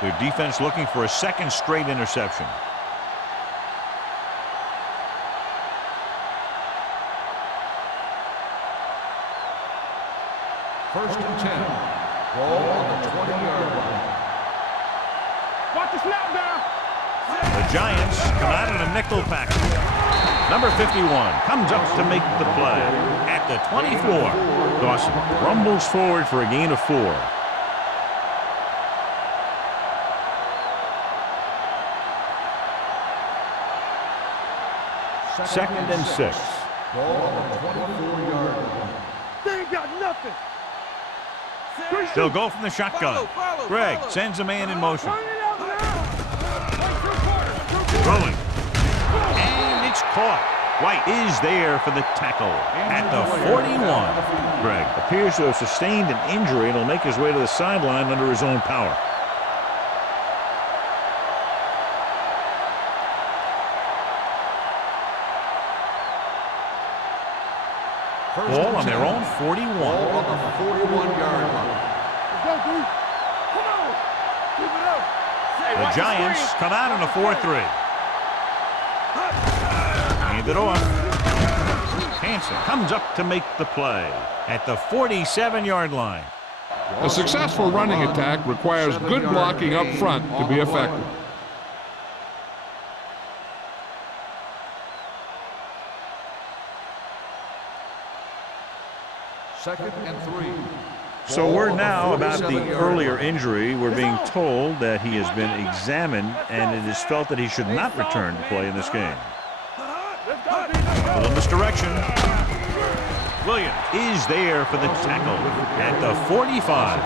Their defense looking for a second straight interception. First and 10. Ball on the 20-yard line. Watch the snap down. The Giants come out in a nickel package. Number 51 comes up to make the play at the 24. Dawson rumbles forward for a gain of 4. Second and 6. Ball on the 24-yard line. They ain't got nothing. They'll go from the shotgun. Greg sends a man in motion. Run it out now. Throwing. And it's caught. White is there for the tackle at the 41. Greg appears to have sustained an injury and will make his way to the sideline under his own power. Ball on their own 41. Ball on the 41-yard line. Let's go, dude. Come on. Keep it up. The Giants come out in a 4-3. Hand it off. Hansen comes up to make the play at the 47-yard line. A successful running attack requires good blocking up front to be effective. Second and 3. So we're now about the earlier injury. We're being told that he has been examined and it is felt that he should not return to play in this game. A little misdirection. Williams is there for the tackle at the 45.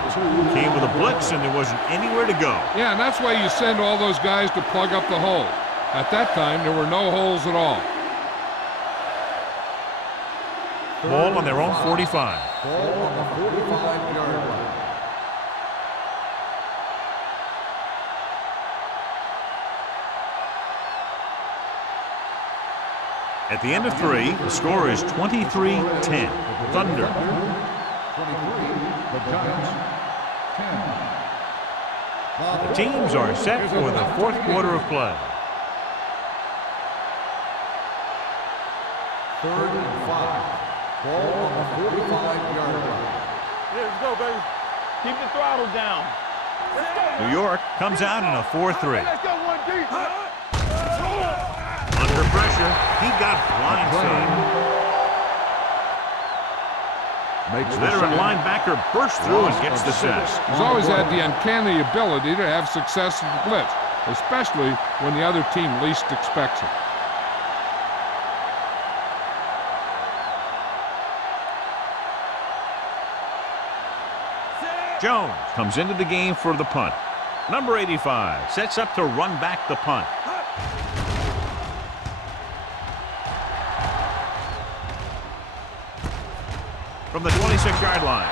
Came with a blitz, and there wasn't anywhere to go. Yeah, and that's why you send all those guys to plug up the hole. At that time, there were no holes at all. Ball on their own 45. Ball on the 45-yard line. At the end of 3, the score is 23-10. Thunder. 23, the Giants, 10. The teams are set for the fourth quarter of play. 3rd and 5. Ball on the 45-yard line. Let's go, baby. Keep the throttle down. New York comes out in a 4-3. Let's go, 1 deep. Under pressure, he got blindsided. Makes the Veteran sack. linebacker bursts through and gets the sack. He's always had the uncanny ability to have success in the blitz, especially when the other team least expects it. Jones comes into the game for the punt. Number 85 sets up to run back the punt. From the 26-yard line.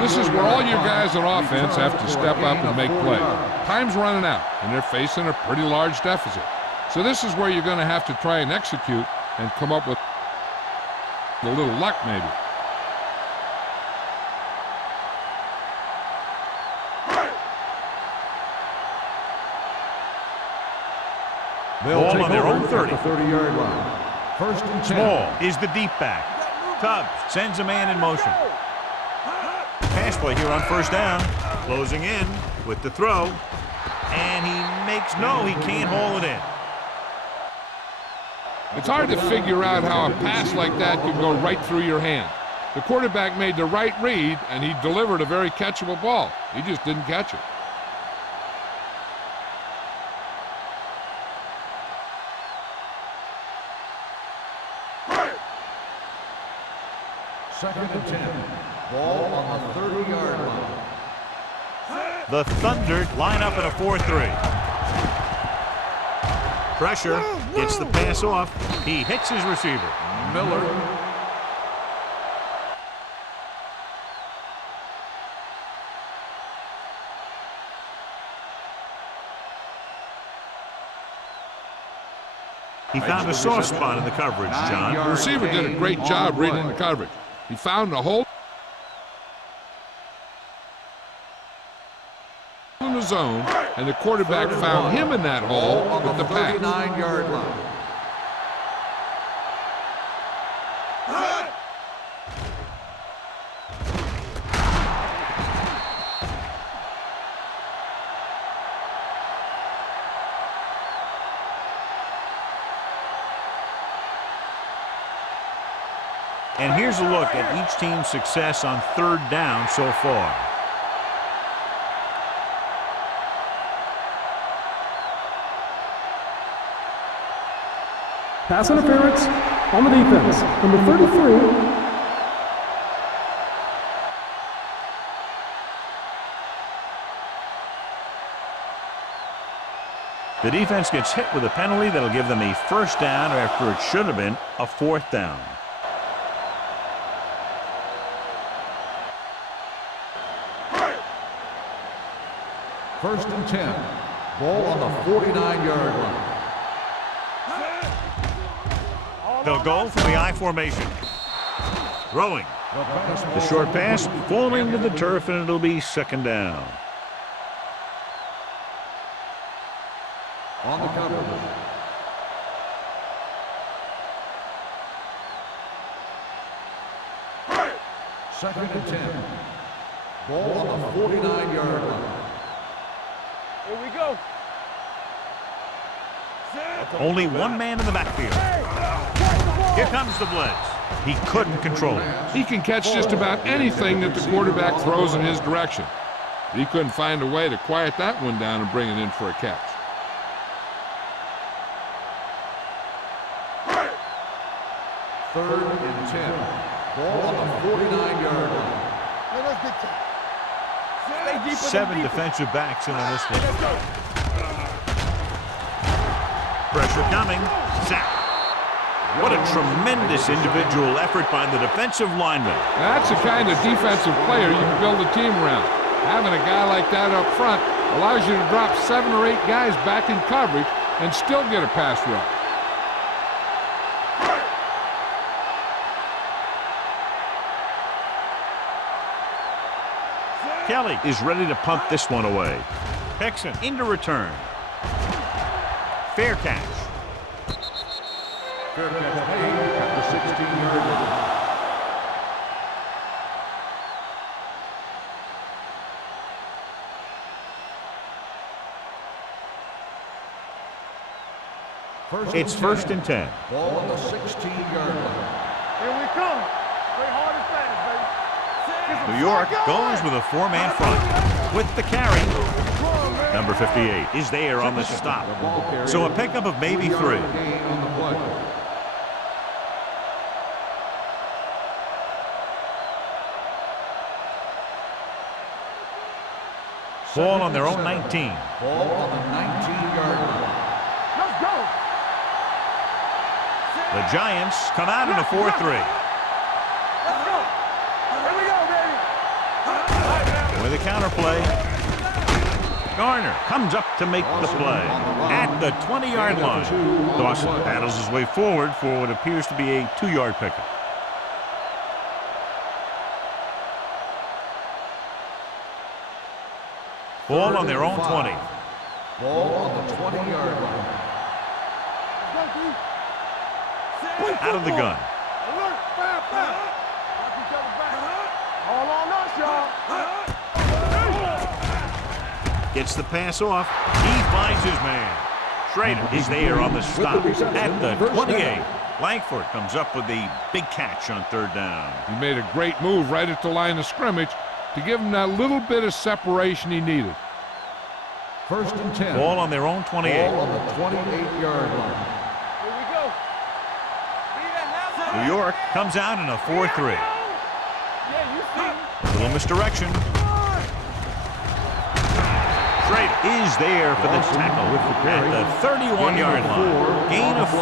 This is where all your guys on offense have to step up and make plays. Time's running out, and they're facing a pretty large deficit. So this is where you're going to have to try and execute and come up with a little luck, maybe. They'll Ball on their own 30. 30-yard line. 1st and 10. Small is the deep back. Tubbs sends a man in motion. Pass play here on 1st down. Closing in with the throw. And he makes no, he can't haul it in. It's hard to figure out how a pass like that could go right through your hand. The quarterback made the right read, and he delivered a very catchable ball. He just didn't catch it. Second and 10. Ball on the 30-yard line. The Thunder line up in a 4-3. Pressure, gets the pass off. He hits his receiver. Miller. He found a soft spot in the coverage, John. The receiver did a great job reading the coverage. He found a hole in the zone, and the quarterback found him in that hole Ball on with the the pass. 39-yard line. And here's a look at each team's success on 3rd down so far. Pass interference on the defense. Number 33. The defense gets hit with a penalty that'll give them a 1st down after it should have been a 4th down. First and 10. Ball on the 49-yard line. They'll go from the I formation. Throwing. The short pass falling to the turf, and it'll be 2nd down. On the cover. Second and 10. Ball on the 49-yard line. Here we go. Only one man in the backfield. Here comes the blitz. He couldn't control it. He can catch just about anything that the quarterback throws in his direction. He couldn't find a way to quiet that one down and bring it in for a catch. Third and 10. Ball on the 49-yard line. Man, that's big time. Stay deep in the 7 defense. defensive backs in on this one. Let's go. Pressure coming. Sack. What a tremendous individual effort by the defensive lineman. That's the kind of defensive player you can build a team around. Having a guy like that up front allows you to drop 7 or 8 guys back in coverage and still get a pass rush. Kelly is ready to punt this one away. Hickson into return. Fair catch. Fair catch made at the 16-yard line. It's 1st and 10. Ball on the 16-yard line. Here we come. Play hard and fast, baby. New York goes with a 4-man front. With the carry, number 58 is there on the stop. So a pickup of maybe 3. Gain on the play. Ball on their own 19. Ball on the 19-yard line. Let's go. The Giants come out in a 4-3. Let's go. Here we go, baby. With a counterplay. Garner comes up to make the play at the 20-yard line. Dawson battles his way forward for what appears to be a 2-yard pickup. Ball on their own 20. Ball on the 20-yard line. Out of the gun. Alert, fast, fast. Watch each other back. All on us, y'all. Gets the pass off. He finds his man. Schrader is there on the stop at the 28. Langford comes up with a big catch on 3rd down. He made a great move right at the line of scrimmage to give him that little bit of separation he needed. 1st and 10. Ball on their own 28. Ball on the 28-yard line. Here we go. New York comes out in a 4-3. Yeah, you see. Little misdirection. Schrader is there for the tackle at the 31-yard line. Gain of 4.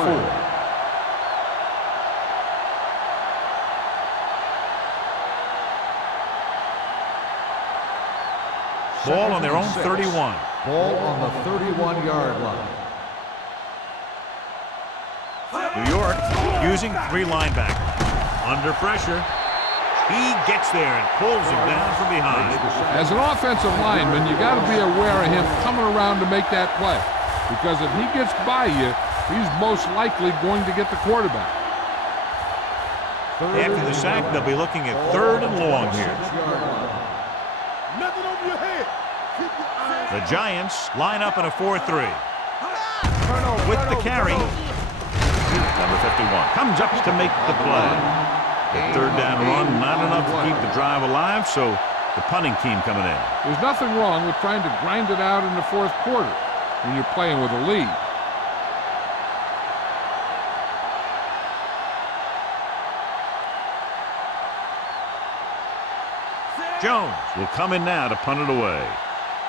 Ball on their own 31. Ball on the 31-yard line. New York using 3 linebackers. Under pressure. He gets there and pulls him down from behind. As an offensive lineman, you got to be aware of him coming around to make that play. Because if he gets by you, he's most likely going to get the quarterback. After the sack, they'll be looking at 3rd and long here. Nothing over your head. Keep your eyes. The Giants line up in a 4-3. With the carry, number 51 comes up to make the play. The 3rd down run, not enough to keep the drive alive, so the punting team coming in. There's nothing wrong with trying to grind it out in the 4th quarter when you're playing with a lead. Jones will come in now to punt it away.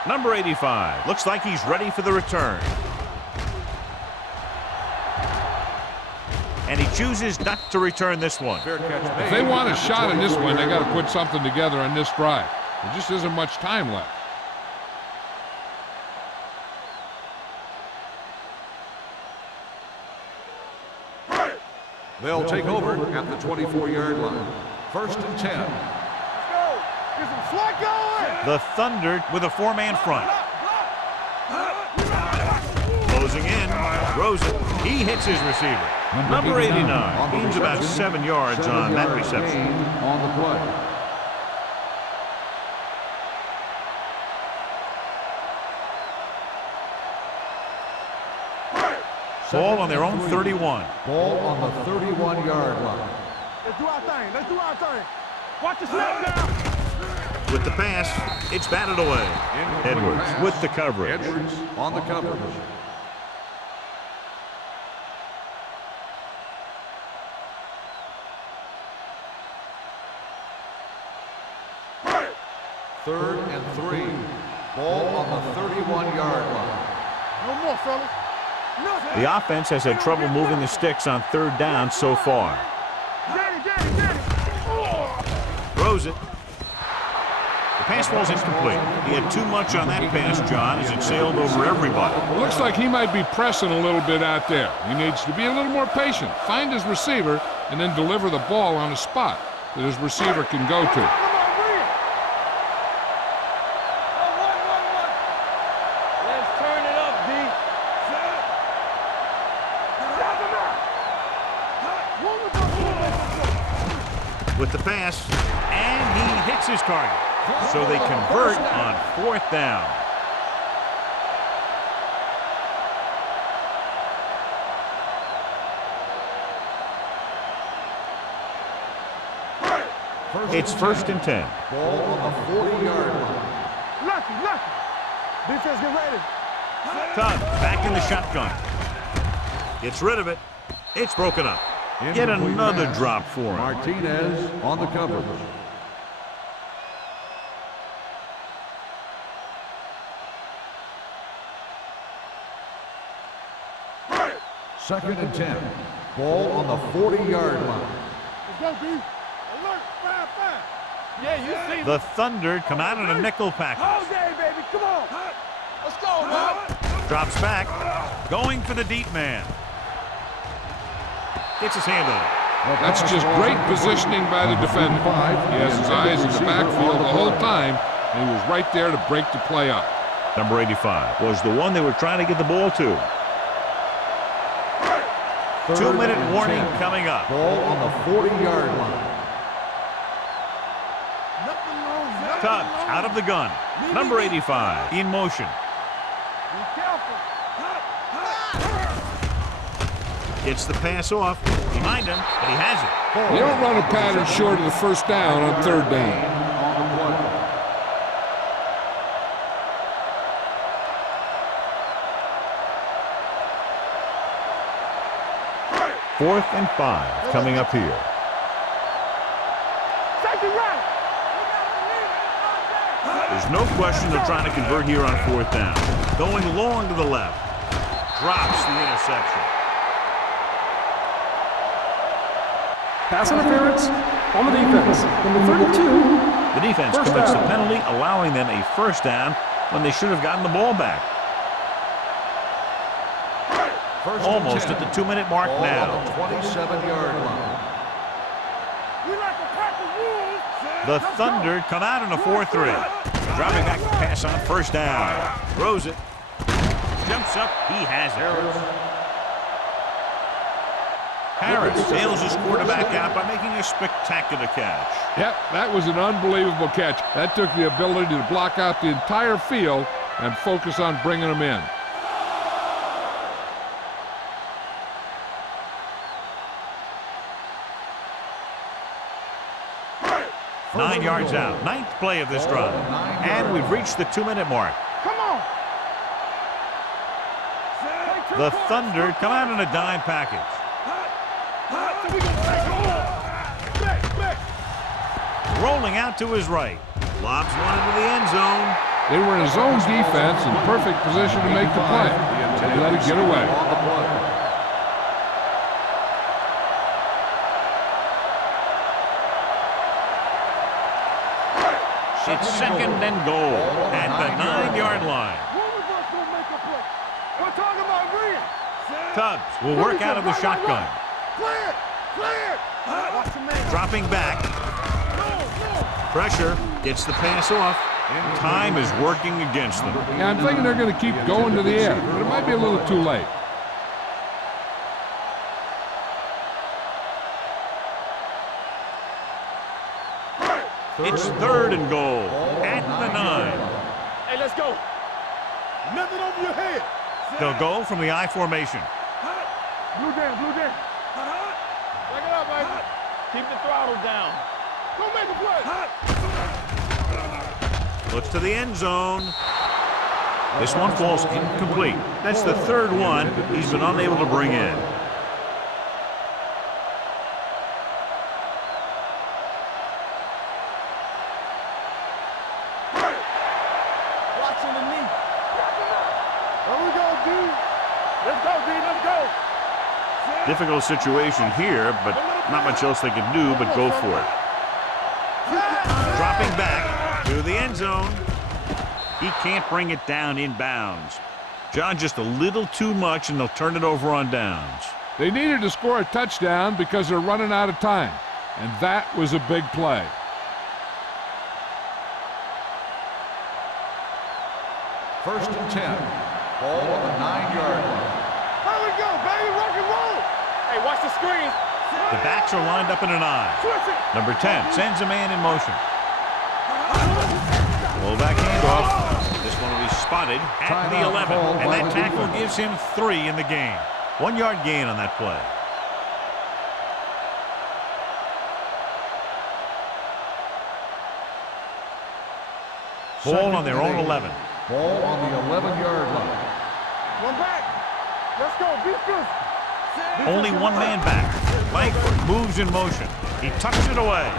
Number 85 looks like he's ready for the return. And he chooses not to return this one. If they want a shot in this one, they got to put something together on this drive. There just isn't much time left. They'll take over at the 24-yard line. 1st and 10. Let's go. Get some slack going. The Thunder with a 4-man front. Closing in. Throws it. He hits his receiver. Number 89 gains about 7 yards on that reception. On the play. Ball on their own 31. Ball on the 31-yard line. Let's do our thing. Let's do our thing. Watch the snap down. With the pass, it's batted away. Edwards with the coverage. Edwards on the coverage. 3rd and 3. Ball on the 31-yard line. No more, fellas. The offense has had trouble moving the sticks on 3rd down so far. Get it, get it, get it. Throws it. The pass falls incomplete. He had too much on that pass, John, as it sailed over everybody. Looks like he might be pressing a little bit out there. He needs to be a little more patient, find his receiver, and then deliver the ball on a spot that his receiver can go to. With the pass, and he hits his target. So they convert on 4th down. It's 1st and 10. Ball on the 40-yard line. Lucky. Defense, get ready. Tubbs back in the shotgun. Gets rid of it. It's broken up. Yet another drop for him. Martinez on the coverage. Second and 10. Ball on the 40-yard line. Let's go, B. Alert, 5-5. Yeah, you see. The Thunder come out in a nickel package. All day, baby. Come on. Let's go, man. Drops back. Going for the deep man. Gets his hand on it. That's just great positioning by the defender. He has his eyes in the backfield the whole time, and he was right there to break the play up. Number 85 was the one they were trying to get the ball to. 2-minute warning coming up. Ball on the 40-yard line. Tubbs out of the gun. Number 85 in motion. Be careful. Gets the pass off. Behind him, and he has it. You don't run a pattern short of the 1st down on 3rd down. Fourth and 5 coming up here. Take it right. There's no question they're trying to convert here on 4th down. Going long to the left. Drops the interception. Pass interference on the defense. Number 32. The defense commits the penalty, allowing them a 1st down when they should have gotten the ball back. Almost at the 2-minute mark now. 27-yard line. We like to crack the rules. The Thunder come out in a 4-3. Dropping back to pass on 1st down. Throws it. Jumps up. He has it. Harris sails his quarterback out by making a spectacular catch. Yep, that was an unbelievable catch. That took the ability to block out the entire field and focus on bringing them in. Nine yards out. 9th play of this drive. And we've reached the 2-minute mark. Come on. The Thunder come out in a dime package. Rolling out to his right. Lobs one into the end zone. They were in his own defense in perfect position to make the play. They let it get away. It's 2nd and goal at the 9-yard line. We're talking about Reed. Tubbs will work out of the shotgun. Clear. Watch your man. Dropping back. Pressure. Gets the pass off. Time is working against them. Yeah, I'm thinking they're going to keep going to the air, but it might be a little too late. It's 3rd and goal at the 9. Hey, let's go. Nothing over your head. They'll go from the I formation. Blue down. Back it up, baby. Keep the throttle down. Go make a play. Looks to the end zone. This one falls incomplete. That's the 3rd one he's been unable to bring in. Let's go, D. Let's go. Difficult situation here, but not much else they can do but go for it. Dropping back to the end zone. He can't bring it down inbounds. John, just a little too much, and they'll turn it over on downs. They needed to score a touchdown because they're running out of time, and that was a big play. First and 10. Ball on the 9-yard line. Here we go, baby. Rock and roll. Hey, watch the screen. The backs are lined up in an I. Number 10 sends a man in motion. Fullback handoff. This one will be spotted at the 11. And that tackle gives him 3 in the game. 1-yard gain on that play. Ball on their own 11. Ball on the 11-yard line. One back. Let's go. Defense. Only one man back. Langford moves in motion. He tucks it away.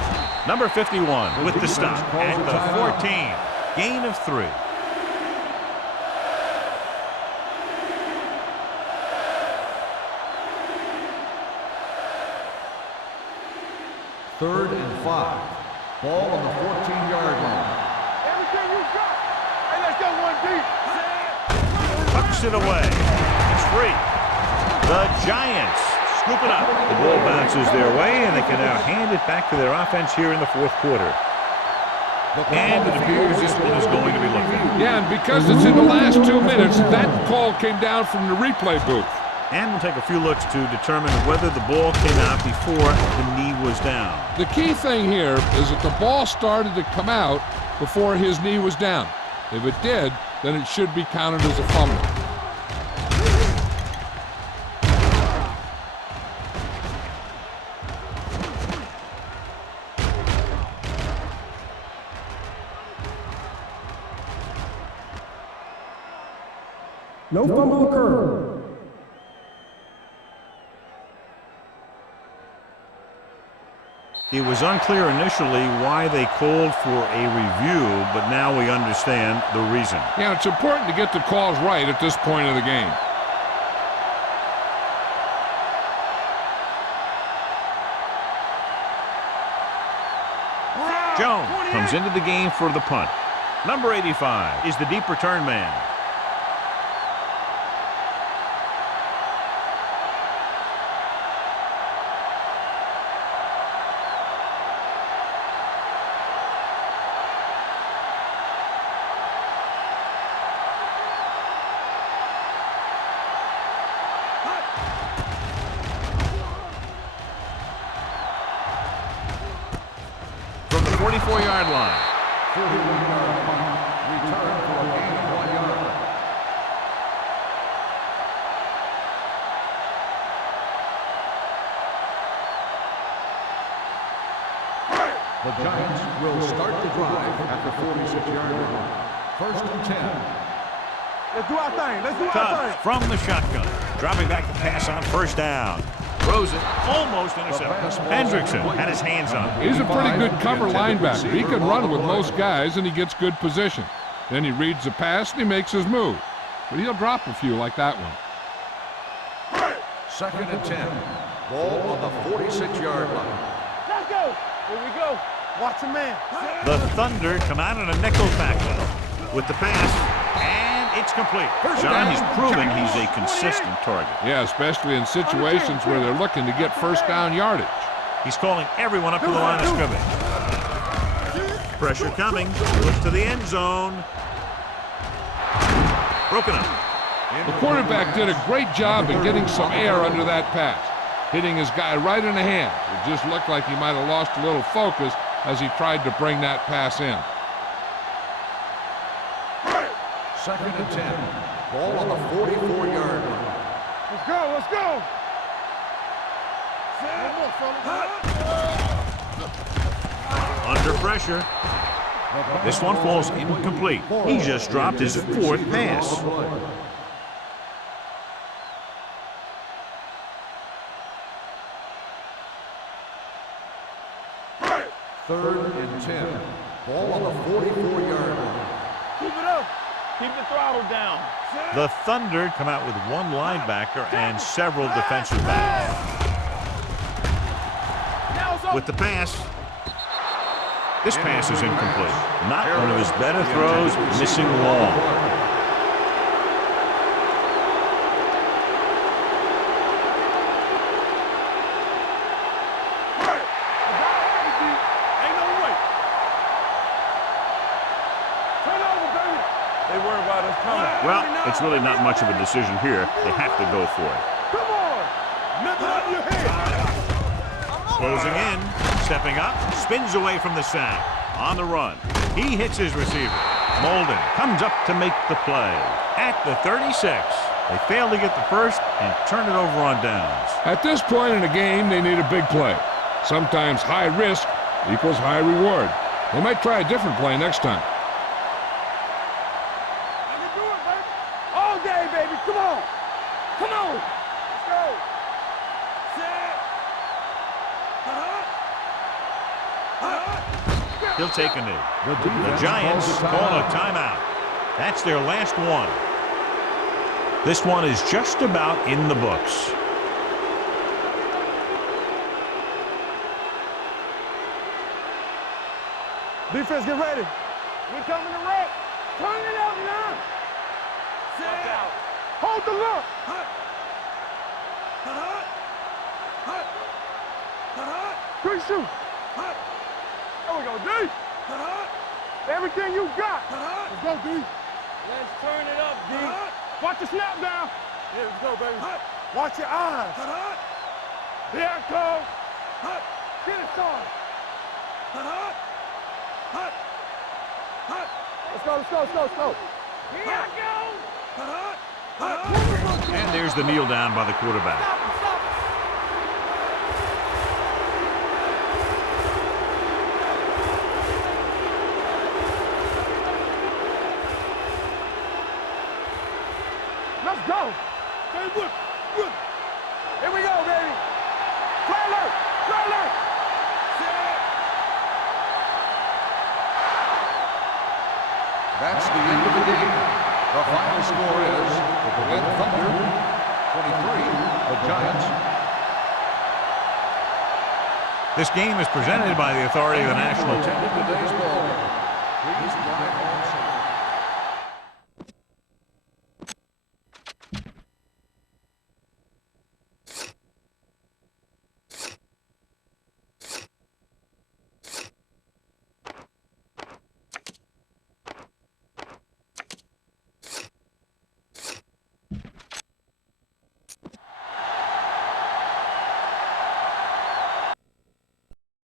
Number 51 with the stop at the 14. Gain of 3. Third and 5. Ball on the 14-yard line. Everything you got. Hey, let's go one deep. Tucks it away. It's free. The Giants scoop it up. The ball bounces their way, and they can now hand it back to their offense here in the fourth quarter. And it appears this one is going to be looked at. Yeah, and because it's in the last 2 minutes, that call came down from the replay booth. And we'll take a few looks to determine whether the ball came out before the knee was down. The key thing here is that the ball started to come out before his knee was down. If it did, then it should be counted as a fumble. No fumble occurred. It was unclear initially why they called for a review, but now we understand the reason. Yeah, it's important to get the calls right at this point of the game. Jones comes into the game for the punt. Number 85 is the deep return man. From the 44-yard line. 41-yard punt. Return for a gain of 1 yard. The Giants will start the drive at the 46-yard line. First and 10. Let's do our thing. Let's do our Tough thing. from the shotgun. Dropping back the pass on first down. Throws it. Almost intercepted. Hendrickson had his hands on it. He's a pretty good cover linebacker. He can run with most guys, and he gets good position. Then he reads the pass, and he makes his move. But he'll drop a few like that one. Second and 10. Ball on the 46-yard line. Let's go. Here we go. Watch a man. The Thunder come out in a nickel backfield with the pass, and it's complete. John, he's proven he's a consistent target. Yeah, especially in situations where they're looking to get first down yardage. He's calling everyone up to the line of scrimmage. Pressure coming. Looks to the end zone. Broken up. The quarterback did a great job in getting some air under that pass, hitting his guy right in the hand. It just looked like he might have lost a little focus as he tried to bring that pass in. Second and 10. Ball on the 44-yard line. Let's go. Let's go. Under pressure. This one falls incomplete. He just dropped his fourth pass. Third and 10. Ball on the 44-yard line. Keep it up. Keep the throttle down. The Thunder come out with one linebacker and several defensive backs. With the pass. This pass is incomplete. Not one of his better throws, missing long. Well, it's really not much of a decision here. They have to go for it. Come on! Lift up your head! Closing in, stepping up, spins away from the sack. On the run, he hits his receiver. Molden comes up to make the play. At the 36, they fail to get the first and turn it over on downs. At this point in the game, they need a big play. Sometimes high risk equals high reward. They might try a different play next time. Come on! Come on! Let's go! Set! He'll take a knee. The Giants call a timeout. That's their last one. This one is just about in the books. Defense, get ready. We coming to wreck. Turn it up now. Set out. Hold the look. Good shoot. There we go, D. Everything you got. Let's go, D. Let's turn it up, D. Watch the snap down. Yeah, let's go, baby. Watch your eyes. Here I come. Get it started. Let's go, let's go, let's go, let's go. Here I go. And there's the kneel down by the quarterback. Let's go. Good. Here we go, baby. Play alert. Play alert. That's the end of the game. The final score is the Berlin Thunder 23, the Giants. This game is presented by the authority of the national